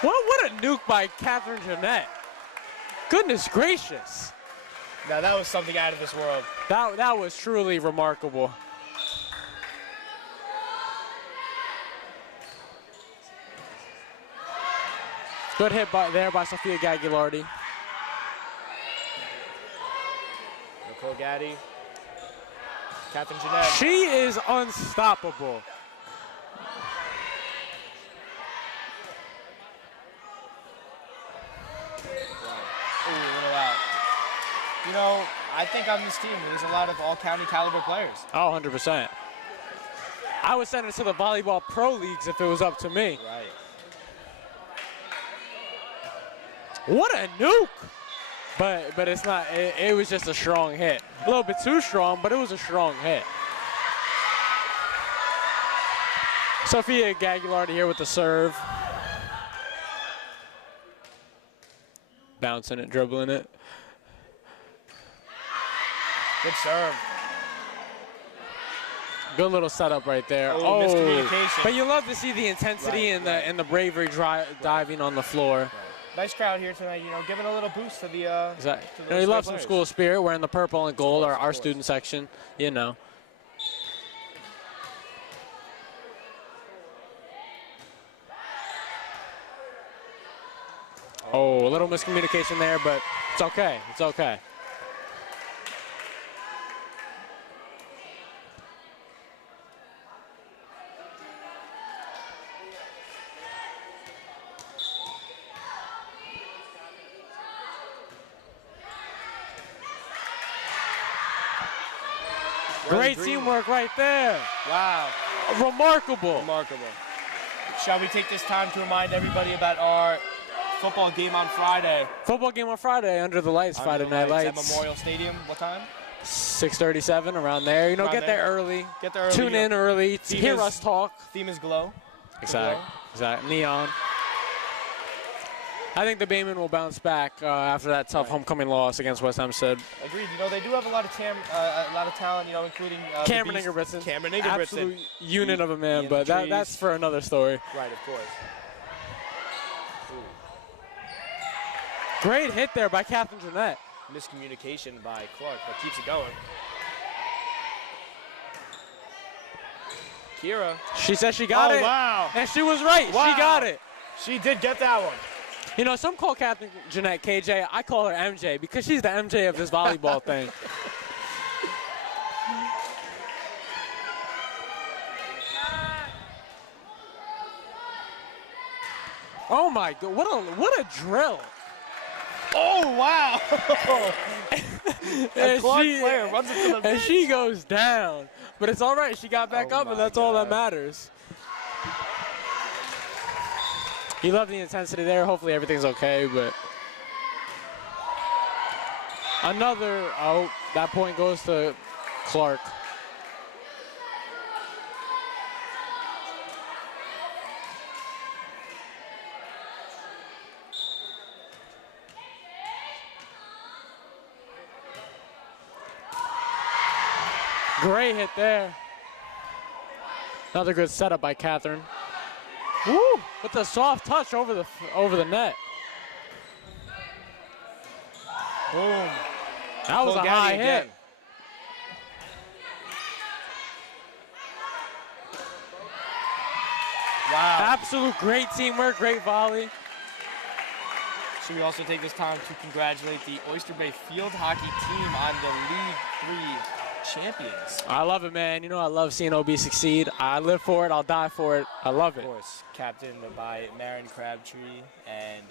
What a nuke by Catherine Jeanette. Goodness gracious. Now that was something out of this world. That was truly remarkable. Good hit there by Sophia Gagliardi. Nicole Gaddy. Catherine Jeanette. She is unstoppable. Ooh, a little out. You know, I think on this team, there's a lot of all-county caliber players. Oh, 100%. I would send it to the volleyball pro leagues if it was up to me. Right. What a nuke! But it's not. It was just a strong hit. A little bit too strong, but it was a strong hit. Sophia Gagliardi here with the serve. Bouncing it, dribbling it. Good serve. Good little setup right there. Oh, miscommunication. But you love to see the intensity and the bravery diving on the floor. Right. Nice crowd here tonight, giving a little boost to the Exactly. to You love players. some school spirit. Wearing the purple and gold, Of course, our student section, Oh, a little miscommunication there, but it's okay. It's okay. Great teamwork right there. Wow. Remarkable. Remarkable. Shall we take this time to remind everybody about our football game on Friday? Football game on Friday under the lights, Friday Night Lights. At Memorial Stadium. What time? 6:37, around there. Around Get there. there early. Get there early. Tune in early to Theme hear is- us talk. Theme is glow. Exact. Neon. I think the Baymen will bounce back after that tough homecoming loss against West Hempstead. Agreed. They do have a lot of talent, including Cameron the beast, Ingebrigtsen. Cameron Ingebrigtsen. Absolute unit of a man, in but the trees. that's for another story. Right, of course. Great hit there by Catherine Jeanette. Miscommunication by Clarke, but keeps it going. Kira. She said she got it. Wow. And she was right. Wow. She got it. She did get that one. Some call Catherine Jeanette KJ. I call her MJ because she's the MJ of this volleyball thing. Oh my God! What a drill! Oh wow! A Clarke player runs into the and bench. she goes down, but it's all right. She got back up, and that's all that matters. You love the intensity there. Hopefully everything's okay, but that point goes to Clarke. Great hit there. Another good setup by Catherine. Woo! With the soft touch over the net. Boom. That was a high hit. Wow. Absolute great teamwork, great volley. Should we also take this time to congratulate the Oyster Bay field hockey team on the League 3 champions? I love it, man. I love seeing OB succeed. I live for it. I'll die for it. I love it. Of course, captained by Marin Crabtree and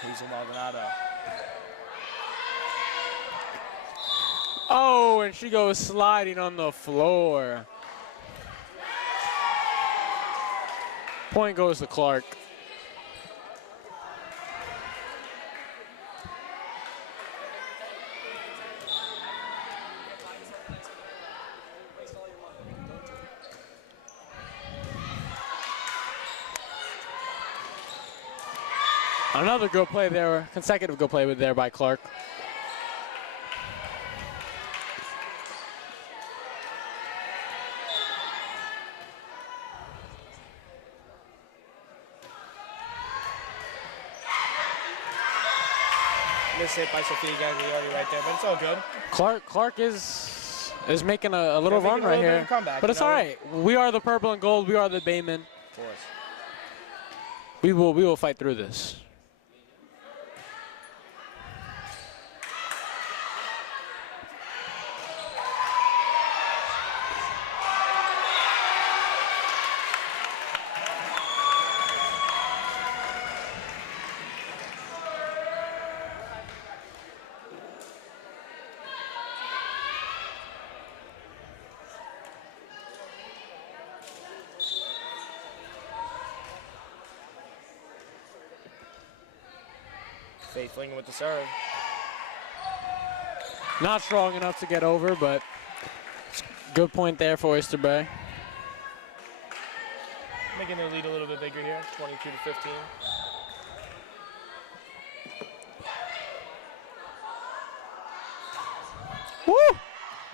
Hazel Maldonado. Oh, and she goes sliding on the floor. Point goes to Clarke. Another good play there, consecutive good play there by Clarke. Miss hit by Sophia Gagliardi right there, but it's all good. Clarke is making a little They're run making a right little bit here, of a comeback, but it's all right. We are the purple and gold. We are the Baymen. Of course. We will fight through this. Faith Lingen with the serve. Not strong enough to get over, but good point there for Oyster Bay. Making their lead a little bit bigger here, 22 to 15. Woo!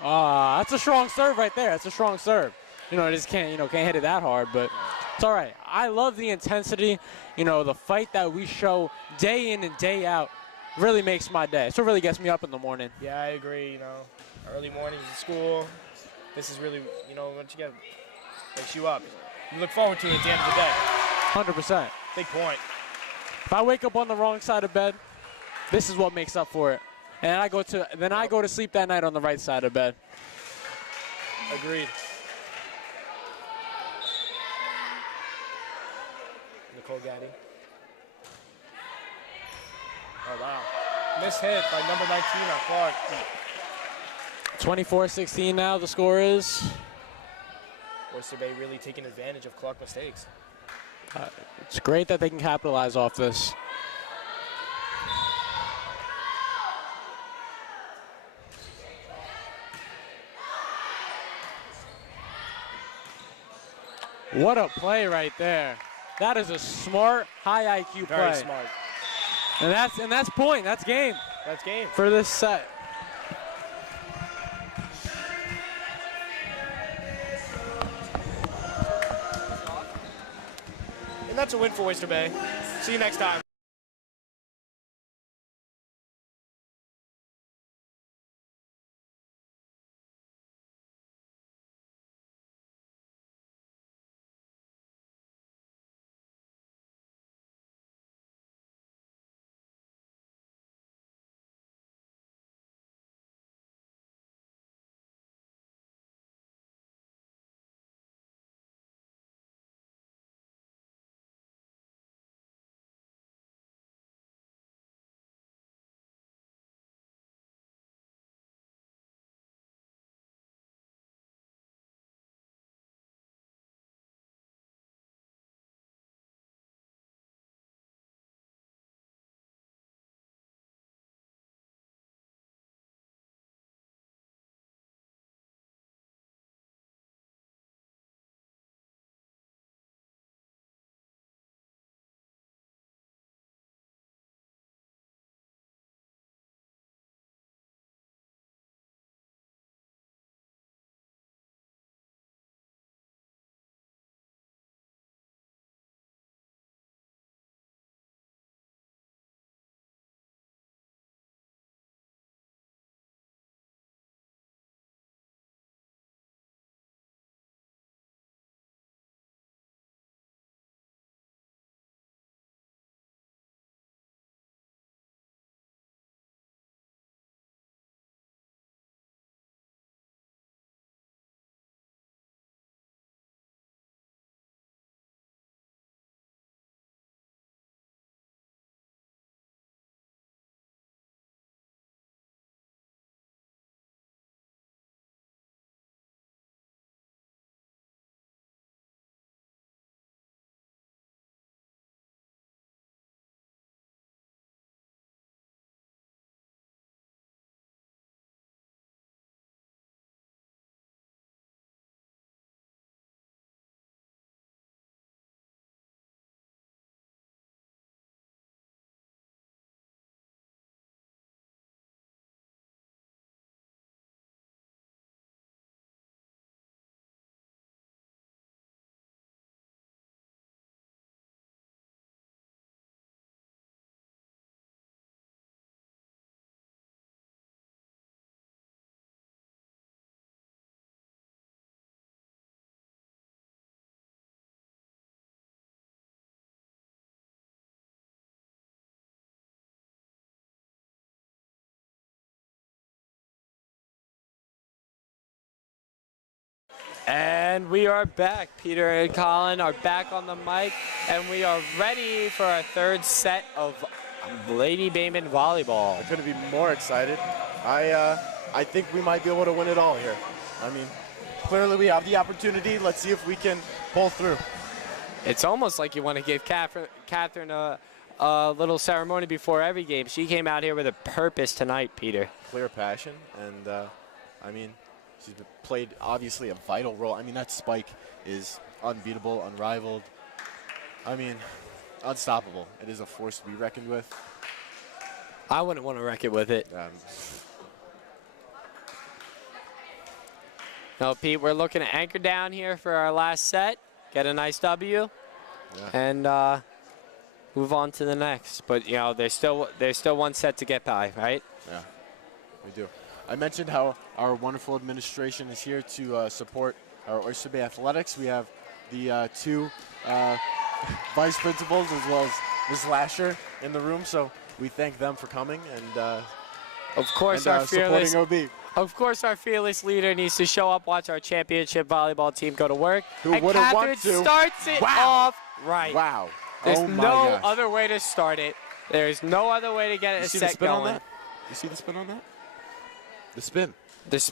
That's a strong serve right there. That's a strong serve. You know, I just can't hit it that hard, but it's all right. I love the intensity. You know, the fight that we show day in and day out really makes my day. So it really gets me up in the morning. Yeah, I agree. You know, early mornings in school. This is really, you know, once you get, wakes you up. You look forward to it at the end of the day. 100%. Big point. If I wake up on the wrong side of bed, this is what makes up for it. And I go to sleep that night on the right side of bed. Agreed. Nicole Gaddy. Oh, wow. Miss hit by number 19 on Clarke. 24-16 now the score is. Oyster Bay really taking advantage of Clarke mistakes. It's great that they can capitalize off this. What a play right there. That is a smart, high IQ play. Very smart. And that's point. That's game. That's game. For this set. And that's a win for Oyster Bay. See you next time. And we are back. Peter and Colin are back on the mic, and we are ready for our third set of Lady Bayman volleyball. I couldn't be more excited. I think we might be able to win it all here. I mean, clearly we have the opportunity. Let's see if we can pull through. It's almost like you want to give Catherine a little ceremony before every game. She came out here with a purpose tonight, Peter. Clear passion, and I mean, she's played obviously a vital role. I mean, that spike is unbeatable, unrivaled. I mean, unstoppable. It is a force to be reckoned with. I wouldn't want to wreck it with it. No, Pete, we're looking to anchor down here for our last set, get a nice W, and move on to the next. But you know, there's still one set to get by, right? Yeah, we do. I mentioned how our wonderful administration is here to support our Oyster Bay athletics. We have the two vice principals as well as Ms. Lasher in the room, so we thank them for coming and of course our fearless supporting OB. Of course, our fearless leader needs to show up, watch our championship volleyball team go to work. Who and wouldn't Catherine want to? starts it off right. Wow. There's oh my no gosh. other way to start it. There's no other way to get a set going. On that? You see the spin on that? The spin. There's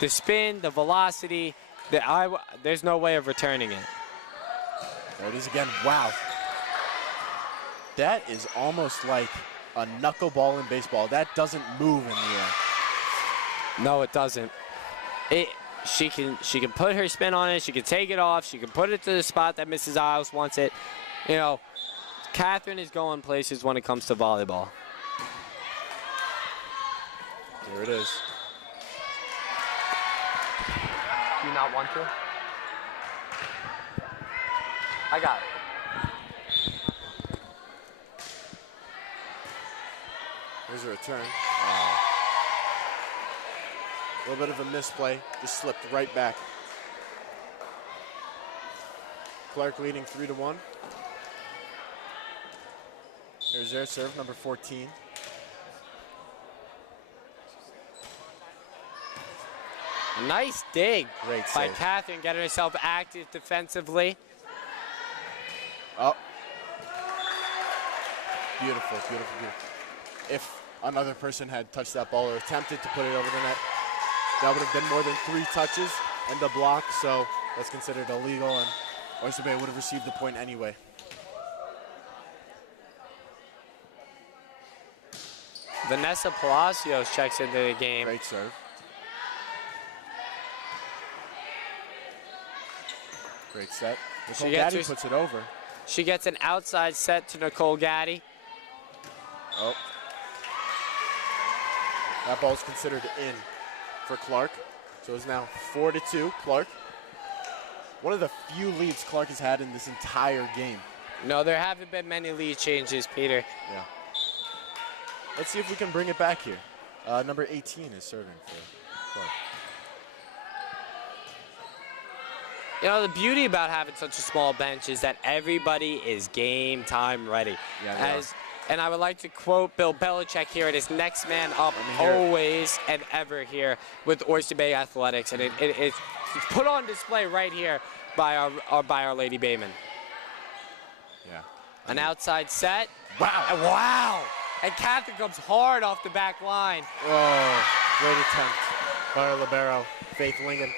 the spin, the velocity. There's no way of returning it. There it is again. Wow. That is almost like a knuckleball in baseball. That doesn't move in the air. No, it doesn't. She can put her spin on it. She can take it off. She can put it to the spot that Mrs. Isles wants it. You know, Catherine is going places when it comes to volleyball. There it is. Do you not want to? I got it. Here's a return. A little bit of a misplay. Just slipped right back. Clarke leading 3-1. Here's their serve, number 14. Nice dig Great by save. Catherine, getting herself active defensively. Oh. Beautiful, beautiful, beautiful. If another person had touched that ball or attempted to put it over the net, that would have been more than 3 touches and a block, so that's considered illegal, and Oyster Bay would have received the point anyway. Vanessa Palacios checks into the game. Great serve. Great set. Nicole Gaddy puts it over. She gets an outside set to Nicole Gaddy. Oh. That ball's considered in for Clarke. So it's now 4-2, Clarke. One of the few leads Clarke has had in this entire game. No, there haven't been many lead changes, Peter. Yeah. Let's see if we can bring it back here. Number 18 is serving for Clarke. You know, the beauty about having such a small bench is that everybody is game time ready. Yeah, And I would like to quote Bill Belichick here. It is next man up always and ever here with Oyster Bay Athletics. And it's put on display right here by our Lady Bayman. Yeah. An outside set. Wow. Wow. And Catherine comes hard off the back line. Oh, great attempt by our libero, Faith Lingen.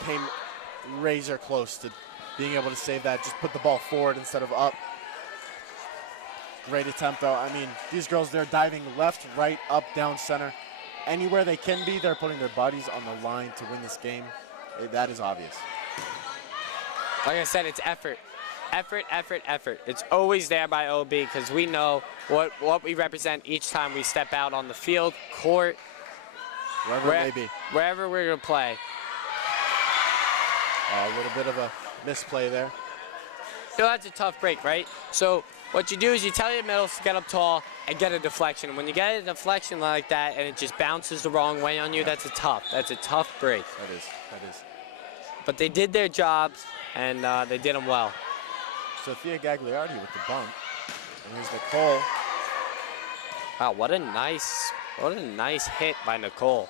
Came razor close to being able to save that. Just put the ball forward instead of up. Great attempt, though. I mean, these girls, they're diving left, right, up, down, center. Anywhere they can be, they're putting their bodies on the line to win this game. That is obvious. Like I said, it's effort. Effort, effort, effort. It's always there by OB because we know what we represent each time we step out on the field, court, Wherever it may be. Wherever we're going to play. A little bit of a misplay there. So that's a tough break, right? So what you do is you tell your middles to get up tall and get a deflection. And when you get a deflection like that and it just bounces the wrong way on you, that's a tough break. That is. But they did their jobs, and they did them well. Sophia Gagliardi with the bump. And here's Nicole. Wow, what a nice hit by Nicole.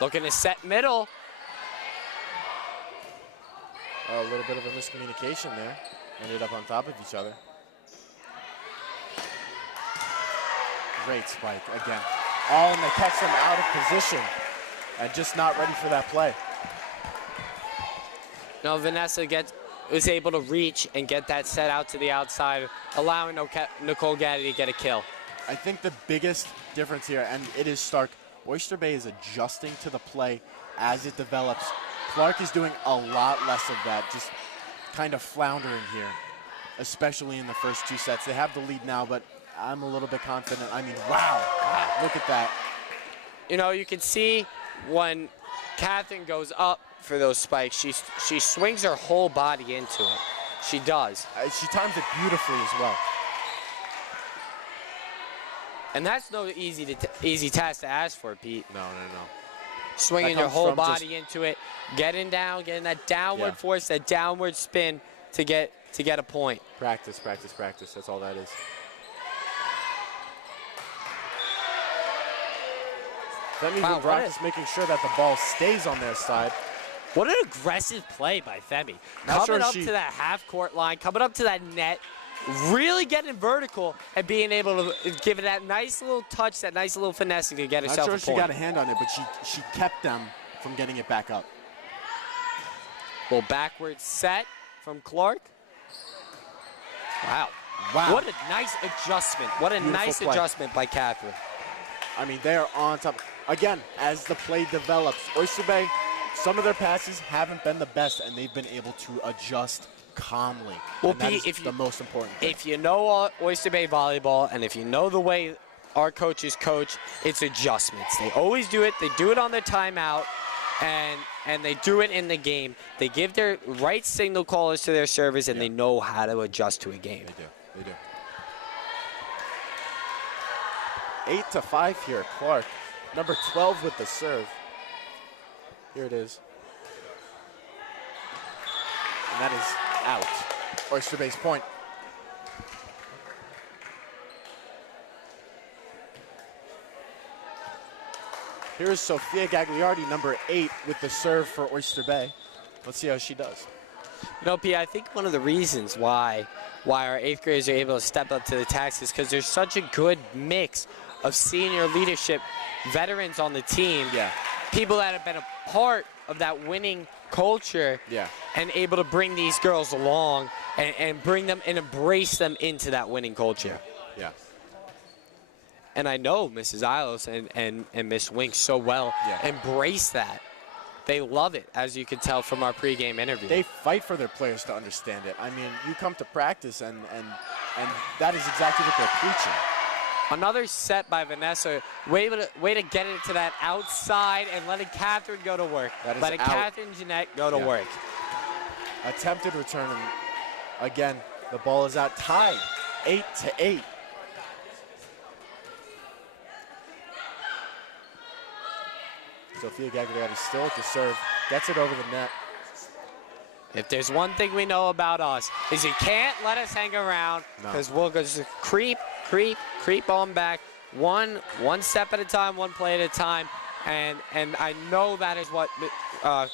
Looking to set middle. A little bit of a miscommunication there. Ended up on top of each other. Great spike again. All in the catch them out of position and just not ready for that play. No, Vanessa gets was able to reach and get that set out to the outside, allowing Nicole Gaddy to get a kill. I think the biggest difference here, and it is stark, Oyster Bay is adjusting to the play as it develops. Clarke is doing a lot less of that, just kind of floundering here, especially in the first 2 sets. They have the lead now, but I'm a little bit confident. I mean, wow, look at that. You know, you can see when Catherine goes up for those spikes, she swings her whole body into it. She does. She times it beautifully as well. And that's no easy task to ask for, Pete. No. Swinging your whole body into it, getting down, getting that downward force, that downward spin to get a point. Practice. That's all that is. Femi Vondrakis making sure that the ball stays on their side. What an aggressive play by Femi. Not Coming sure up to that half-court line, coming up to that net, really getting vertical and being able to give it that nice little touch, that nice little finessing to get herself a point. Not sure she got a hand on it, but she kept them from getting it back up. Little backward set from Clarke. Wow. What a nice adjustment. What a nice adjustment by Catherine. I mean, they are on top. Again, as the play develops, Oyster Bay, some of their passes haven't been the best, and they've been able to adjust calmly. Well, and that Pete, is the most important thing. If you know Oyster Bay volleyball, and if you know the way our coaches coach, it's adjustments. They always do it. They do it on their timeout, and they do it in the game. They give their right signal callers to their servers, and they know how to adjust to a game. They do. 8-5 here, Clarke. Number 12 with the serve. Here it is. And that is out. Oyster Bay's point. Here's Sophia Gagliardi, number 8, with the serve for Oyster Bay. Let's see how she does. You know, P, I think one of the reasons why our 8th graders are able to step up to the task is because there's such a good mix of senior leadership veterans on the team. Yeah. People that have been a part of that winning culture. Yeah. And able to bring these girls along and bring them and embrace them into that winning culture. Yeah. And I know Mrs. Isles and Miss Wink so well embrace that. They love it, as you can tell from our pregame interview. They fight for their players to understand it. I mean, you come to practice, and that is exactly what they're preaching. Another set by Vanessa. Way to get it to that outside and letting Catherine go to work. Letting Catherine Jeanette go to work. Attempted return, and again, the ball is out, tied 8-8. Sophia Gagliardi still at the serve, gets it over the net. If there's one thing we know about us, is you can't let us hang around, because we'll just creep on back, one step at a time, one play at a time, and I know that is what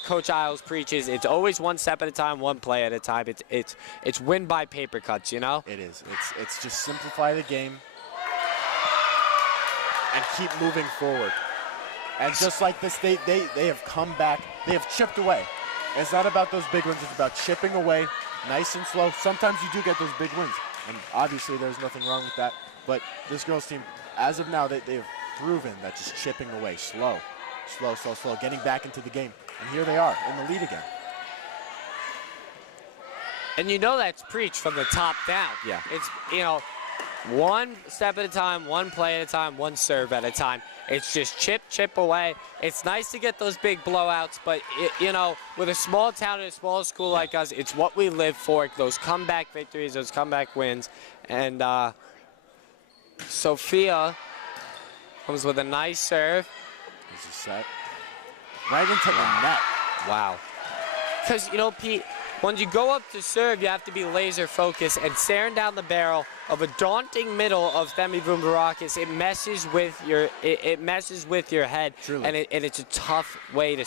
Coach Isles preaches. It's always one step at a time, one play at a time. It's win by paper cuts, you know? It is. It's just simplify the game and keep moving forward. And just like this, they have come back. They have chipped away. It's not about those big wins. It's about chipping away, nice and slow. Sometimes you do get those big wins, and obviously there's nothing wrong with that. But this girls' team, as of now, they've proven that just chipping away, slow, getting back into the game. And here they are in the lead again. And you know that's preached from the top down. Yeah. It's, you know, one step at a time, one play at a time, one serve at a time. It's just chip away. It's nice to get those big blowouts, but, you know, with a small town and a small school like us, it's what we live for, those comeback victories, those comeback wins. And Sophia comes with a nice serve. This is set. Right into the net. Wow. Because, you know, Pete, when you go up to serve, you have to be laser focused, and staring down the barrel of a daunting middle of Femi Vondrakis, it messes with your head. Truly. And it's a tough way to,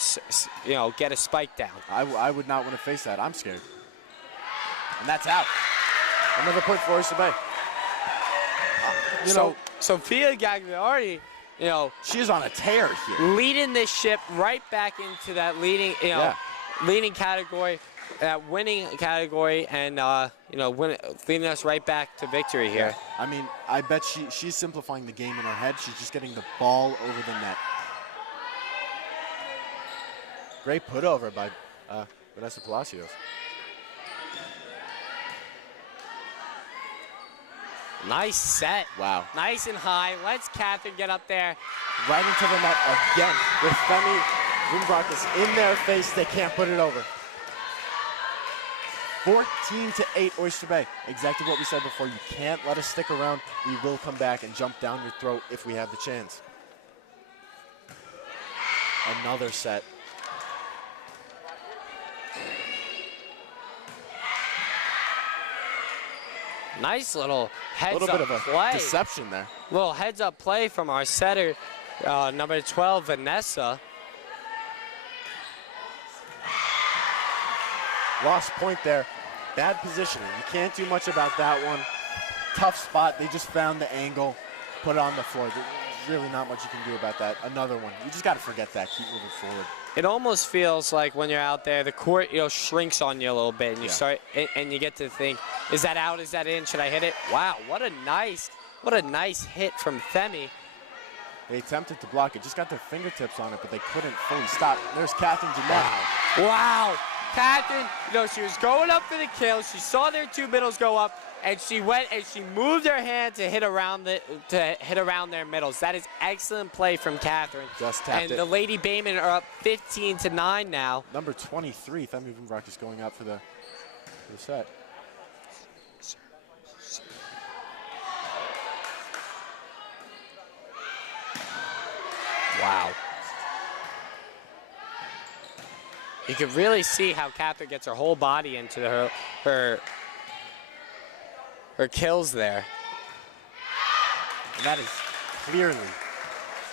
you know, get a spike down. I would not want to face that. I'm scared. And that's out. Another point for Oyster Bay. You know, Sophia Gagliardi, you know, she is on a tear here. Leading this ship right back into that leading, you know, leading category. that winning category and leading us right back to victory here. Yeah. I mean, I bet she's simplifying the game in her head. She's just getting the ball over the net. Great put over by Vanessa Palacios. Nice set. Wow. Nice and high. Let's Catherine get up there. Right into the net again with Femi Vumbrakis in their face. They can't put it over. 14-8 Oyster Bay. Exactly what we said before. You can't let us stick around. We will come back and jump down your throat if we have the chance. Another set. Nice little heads A little up bit of play. a deception there. Little heads up play from our setter, number 12, Vanessa. Lost point there. Bad positioning. You can't do much about that one. Tough spot. They just found the angle, put it on the floor. There's really not much you can do about that. Another one. You just got to forget that. Keep moving forward. It almost feels like when you're out there, the court shrinks on you a little bit, and you start and you get to think, is that out? Is that in? Should I hit it? Wow, what a nice hit from Femi. They attempted to block it, just got their fingertips on it, but they couldn't fully stop. There's Catherine Jeanette. Wow. Catherine, she was going up for the kill. She saw their two middles go up, and she went and she moved her hand to hit around their middles. That is excellent play from Catherine. Just tapped it. And the Lady Baymen are up 15-9 now. Number 23, Femi Vumbrakis going up for the set. Wow. You can really see how Catherine gets her whole body into her kills there. And that is clearly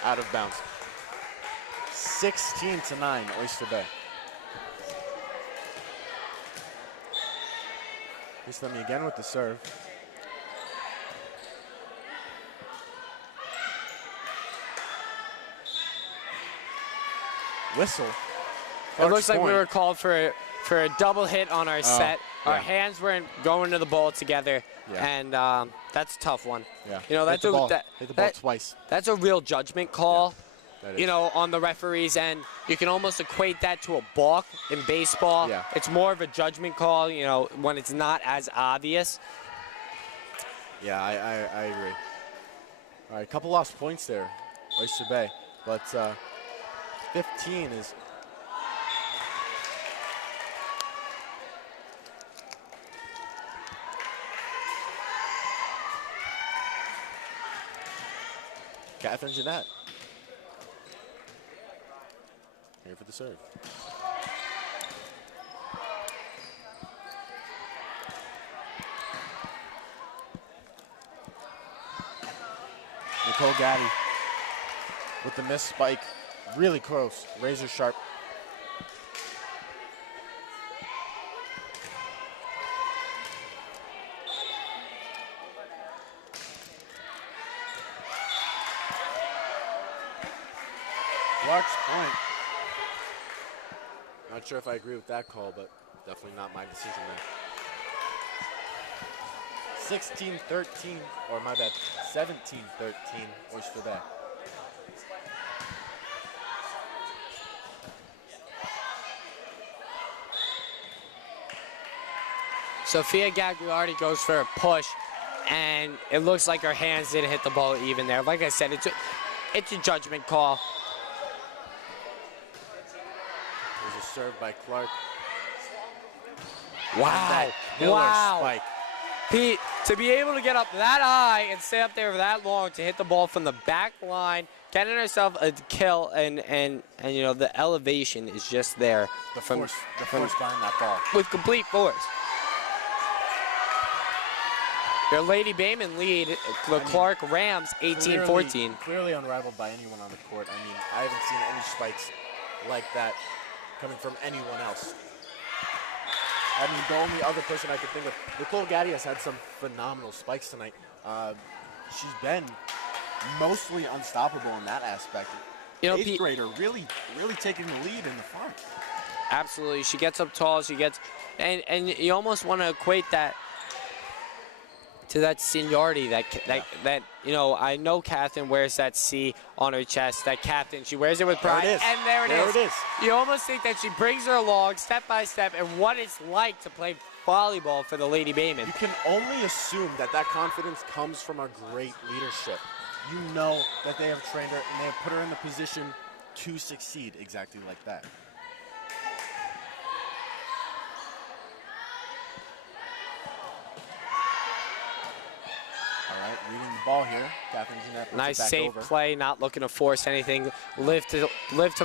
out of bounds. 16-9, Oyster Bay. Here's Femi again with the serve. Whistle. It looks like we point. were called for a double hit on our set. Our yeah. hands weren't going to the ball together, Yeah. and that's a tough one. Yeah. That's hit the ball twice. That's a real judgment call. That is. On the referee's end. You can almost equate that to a balk in baseball. Yeah. It's more of a judgment call, when it's not as obvious. Yeah, I agree. All right, a couple lost points there, Oyster Bay, but 15 is. Catherine Jeanette. Here for the serve. Nicole Gaddy with the missed spike. Really close, razor sharp. Clarke's point. Not sure if I agree with that call, but definitely not my decision there. 16-13, or my bad, 17-13, Oyster Bay. Sophia Gagliardi goes for a push, and it looks like her hands didn't hit the ball even there. Like I said, it's a judgment call. There's a serve by Clarke. Wow. Killer spike. Pete, to be able to get up that high and stay up there for that long to hit the ball from the back line, getting herself a kill, and the elevation is just there. The force behind that ball. With complete force. Your Lady Baymen lead, the Clarke Rams, 18-14. Clearly unrivaled by anyone on the court. I mean, I haven't seen any spikes like that coming from anyone else. I mean, the only other person I could think of, Nicole Gaddy has had some phenomenal spikes tonight. She's been mostly unstoppable in that aspect. Eighth grader really taking the lead in the front. Absolutely. She gets up tall. She gets, and you almost want to equate that to that seniority that you know. I know Catherine wears that C on her chest. That captain, she wears it with pride. There it is. And there it is. You almost think that she brings her along step by step and what it's like to play volleyball for the Lady Baymen. You can only assume that that confidence comes from a great leadership. You know that they have trained her and they have put her in the position to succeed exactly like that. All right, reading the ball here. Catherine Jeanette puts Nice it back safe over. play, not looking to force anything. Live to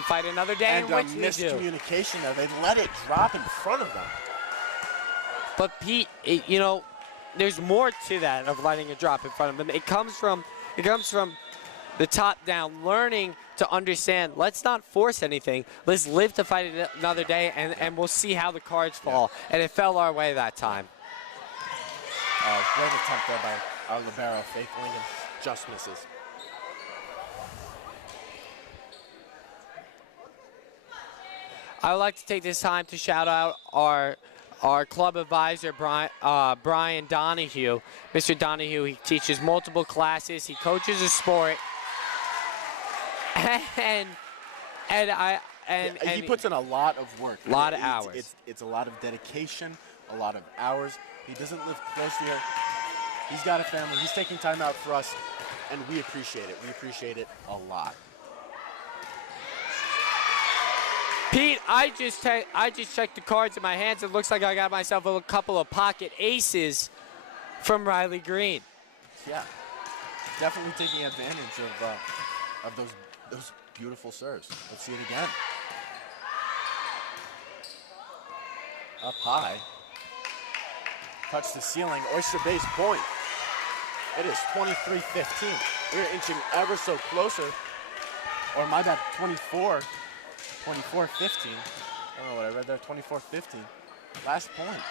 fight another day. And which they do. miscommunication there. They let it drop in front of them. But Pete, you know, there's more to that of letting it drop in front of them. It comes from the top down, learning to understand. Let's not force anything. Let's live to fight another day, and we'll see how the cards fall. Yeah. And it fell our way that time. Great attempt there by our libero, Faith Lincoln. Just misses. I would like to take this time to shout out our club advisor, Brian Donahue. Mr. Donahue, he teaches multiple classes. He coaches a sport. And he puts in a lot of work. A lot of hours. It's a lot of dedication, a lot of hours. He doesn't live close here. He's got a family. He's taking time out for us, and we appreciate it. We appreciate it a lot. Pete, I just checked the cards in my hands. It looks like I got myself a couple of pocket aces from Riley Green. Yeah, definitely taking advantage of those beautiful serves. Let's see it again. Up high. Touch the ceiling. Oyster Bay's point. It is 23-15. We're inching ever so closer. Or my bad, 24. 24-15. I don't know what I read there. 24-15. Last point.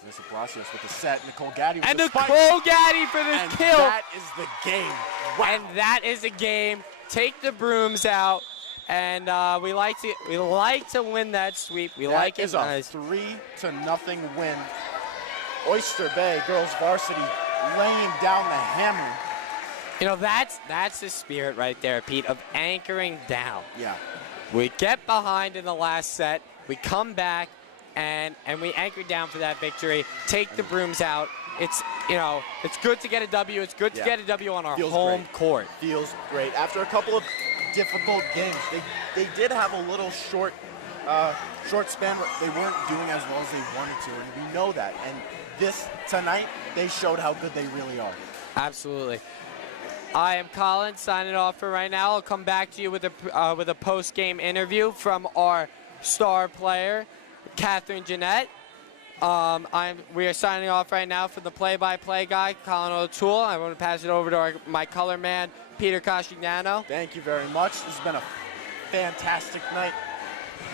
Vanessa Palacios with the set. Nicole Gaddy with and the spike. Nicole Gaddy for the and kill. That is the game. Wow. And that is a game. Take the brooms out. And we like to win that sweep. We like it. That is a 3-0 win. Oyster Bay girls varsity laying down the hammer. You know, that's the spirit right there, Pete, of anchoring down. Yeah. We get behind in the last set. We come back and we anchor down for that victory. Take the brooms out. It's, you know, it's good to get a W. It's good to get a W on our home court. Feels great. After a couple of difficult games, they did have a little short span. They weren't doing as well as they wanted to, and we know that. And tonight, they showed how good they really are. Absolutely. I am Colin, signing off for right now. I'll come back to you with a post-game interview from our star player, Catherine Jeanette. We are signing off right now for the play-by-play guy, Colin O'Toole. I want to pass it over to my color man, Peter Cascignano. Thank you very much. This has been a fantastic night.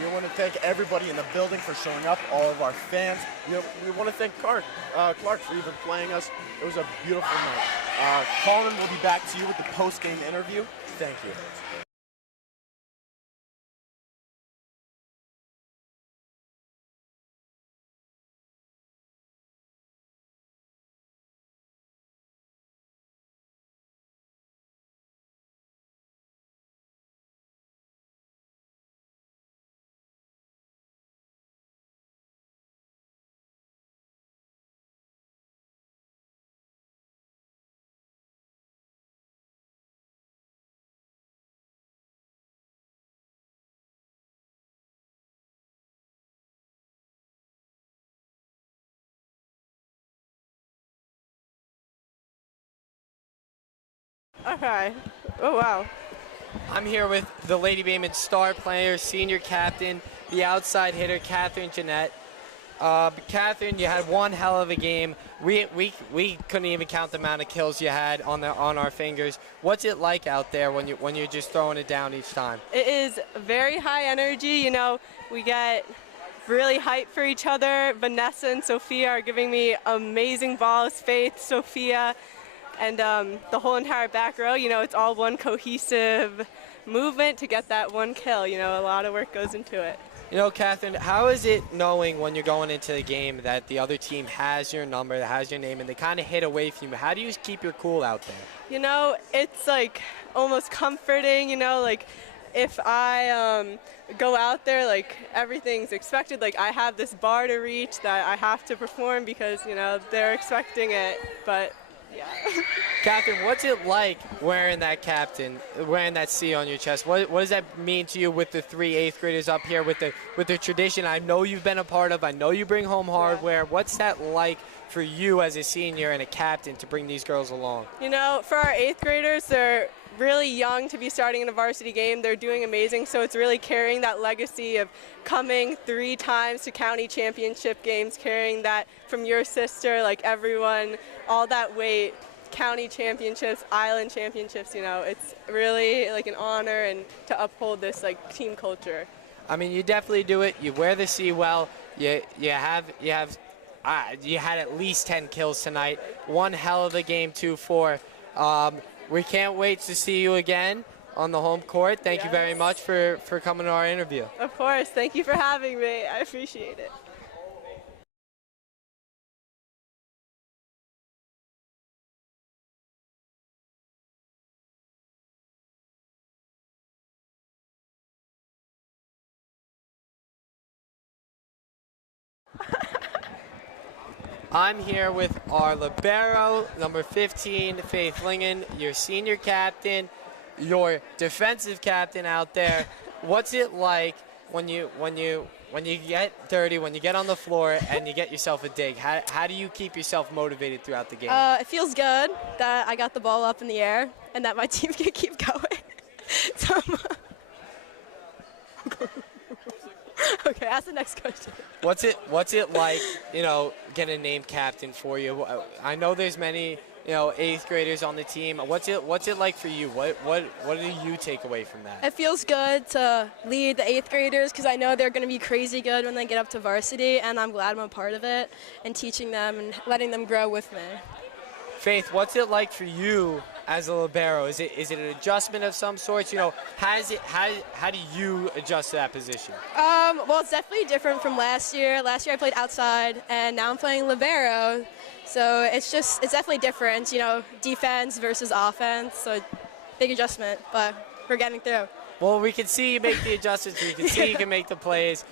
We want to thank everybody in the building for showing up, all of our fans. We want to thank Clarke for even playing us. It was a beautiful night. Colin will be back to you with the post-game interview. Thank you. Okay. Oh, wow. I'm here with the Lady Bayman star player, senior captain, the outside hitter, Catherine Jeanette. Catherine, you had one hell of a game. We couldn't even count the amount of kills you had on our fingers. What's it like out there when you're just throwing it down each time? It is very high energy. You know, we get really hyped for each other. Vanessa and Sophia are giving me amazing balls. Faith, Sophia, and the whole entire back row, it's all one cohesive movement to get that one kill. A lot of work goes into it. Catherine, how is it knowing when you're going into the game that the other team has your number, that has your name, and they kind of hit away from you? How do you keep your cool out there? It's like almost comforting, like if I go out there, like everything's expected, like I have this bar to reach that I have to perform because, they're expecting it, but yeah. Catherine, what's it like wearing that C on your chest? What does that mean to you with the 3 8th graders up here with the tradition I know you've been a part of? I know you bring home hardware. What's that like for you as a senior and a captain to bring these girls along? For our 8th graders, they're really young to be starting in a varsity game. They're doing amazing, so it's really carrying that legacy of coming 3 times to county championship games, carrying that from your sister, like everyone, all that weight, county championships, island championships, it's really like an honor and to uphold this like team culture. I mean, you definitely do it. You wear the C well. You had at least 10 kills tonight. One hell of a game, 2-4. We can't wait to see you again on the home court. Thank you very much for coming to our interview. Of course. Thank you for having me. I appreciate it. I'm here with our libero, number 15, Faith Lingen, your senior captain, your defensive captain out there. What's it like when you get dirty, when you get on the floor and you get yourself a dig? How do you keep yourself motivated throughout the game? It feels good that I got the ball up in the air and that my team can keep going. Okay, ask the next question. What's it like, getting named captain for you? I know there's many, 8th graders on the team. What's it like for you? What do you take away from that? It feels good to lead the 8th graders because I know they're going to be crazy good when they get up to varsity, and I'm glad I'm a part of it and teaching them and letting them grow with me. Faith, what's it like for you as a libero? Is it an adjustment of some sorts? How do you adjust to that position? Well, it's definitely different from last year. Last year I played outside, and now I'm playing libero. So it's definitely different, defense versus offense. So big adjustment, but we're getting through. Well, we can see you make the adjustments. We can see you can make the plays.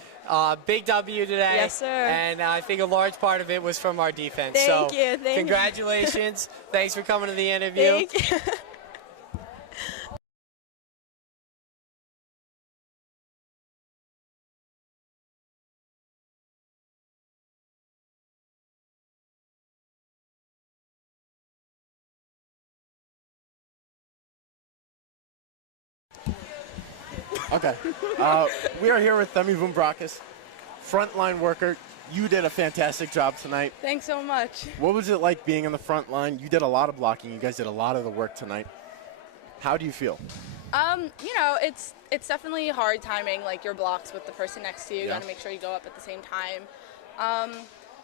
Big W today. Yes, sir. And I think a large part of it was from our defense. Thank you. Congratulations. Thanks for coming to the interview. Thank you. Okay. We are here with Themi Vumbrakis, frontline worker. You did a fantastic job tonight. Thanks so much. What was it like being on the front line? You did a lot of blocking. You guys did a lot of the work tonight. How do you feel? It's definitely hard timing like your blocks with the person next to you. You got to make sure you go up at the same time.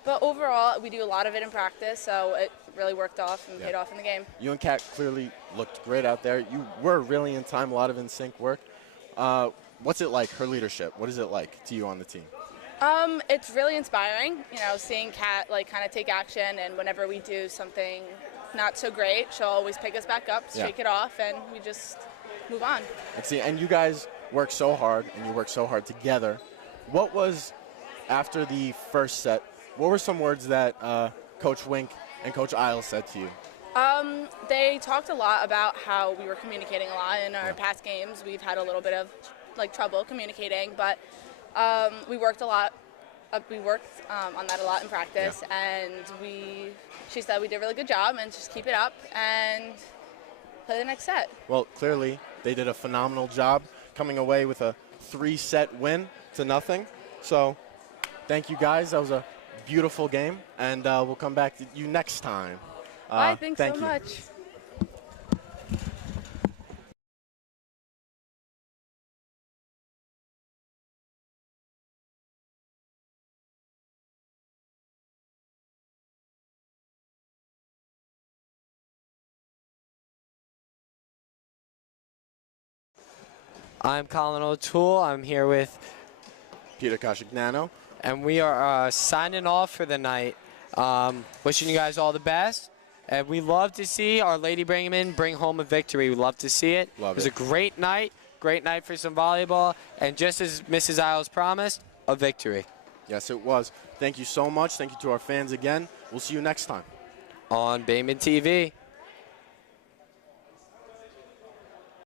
But overall, we do a lot of it in practice, so it really worked off and paid off in the game. You and Kat clearly looked great out there. You were really in time, a lot of in-sync work. What's it like, her leadership? What is it like to you on the team? It's really inspiring, seeing Kat kind of take action, and whenever we do something not so great, she'll always pick us back up, shake it off, and we just move on. And you guys work so hard, and you work so hard together. What was, after the first set, what were some words that Coach Wink and Coach Isles said to you? They talked a lot about how we were communicating a lot in our past games. We've had a little bit of trouble communicating, but we worked a lot. We worked on that a lot in practice, and she said we did a really good job, and just keep it up and play the next set. Well, clearly they did a phenomenal job coming away with a 3-set win to nothing. So thank you guys. That was a beautiful game, and we'll come back to you next time. Thanks so much. I'm Colin O'Toole. I'm here with Peter Kashignano. and we are signing off for the night. Wishing you guys all the best. And we love to see our Lady Brigham bring home a victory. We love to see it. Love it was it. a great night for some volleyball. And just as Mrs. Isles promised, a victory. Yes, it was. Thank you so much. Thank you to our fans again. We'll see you next time On Bayman TV.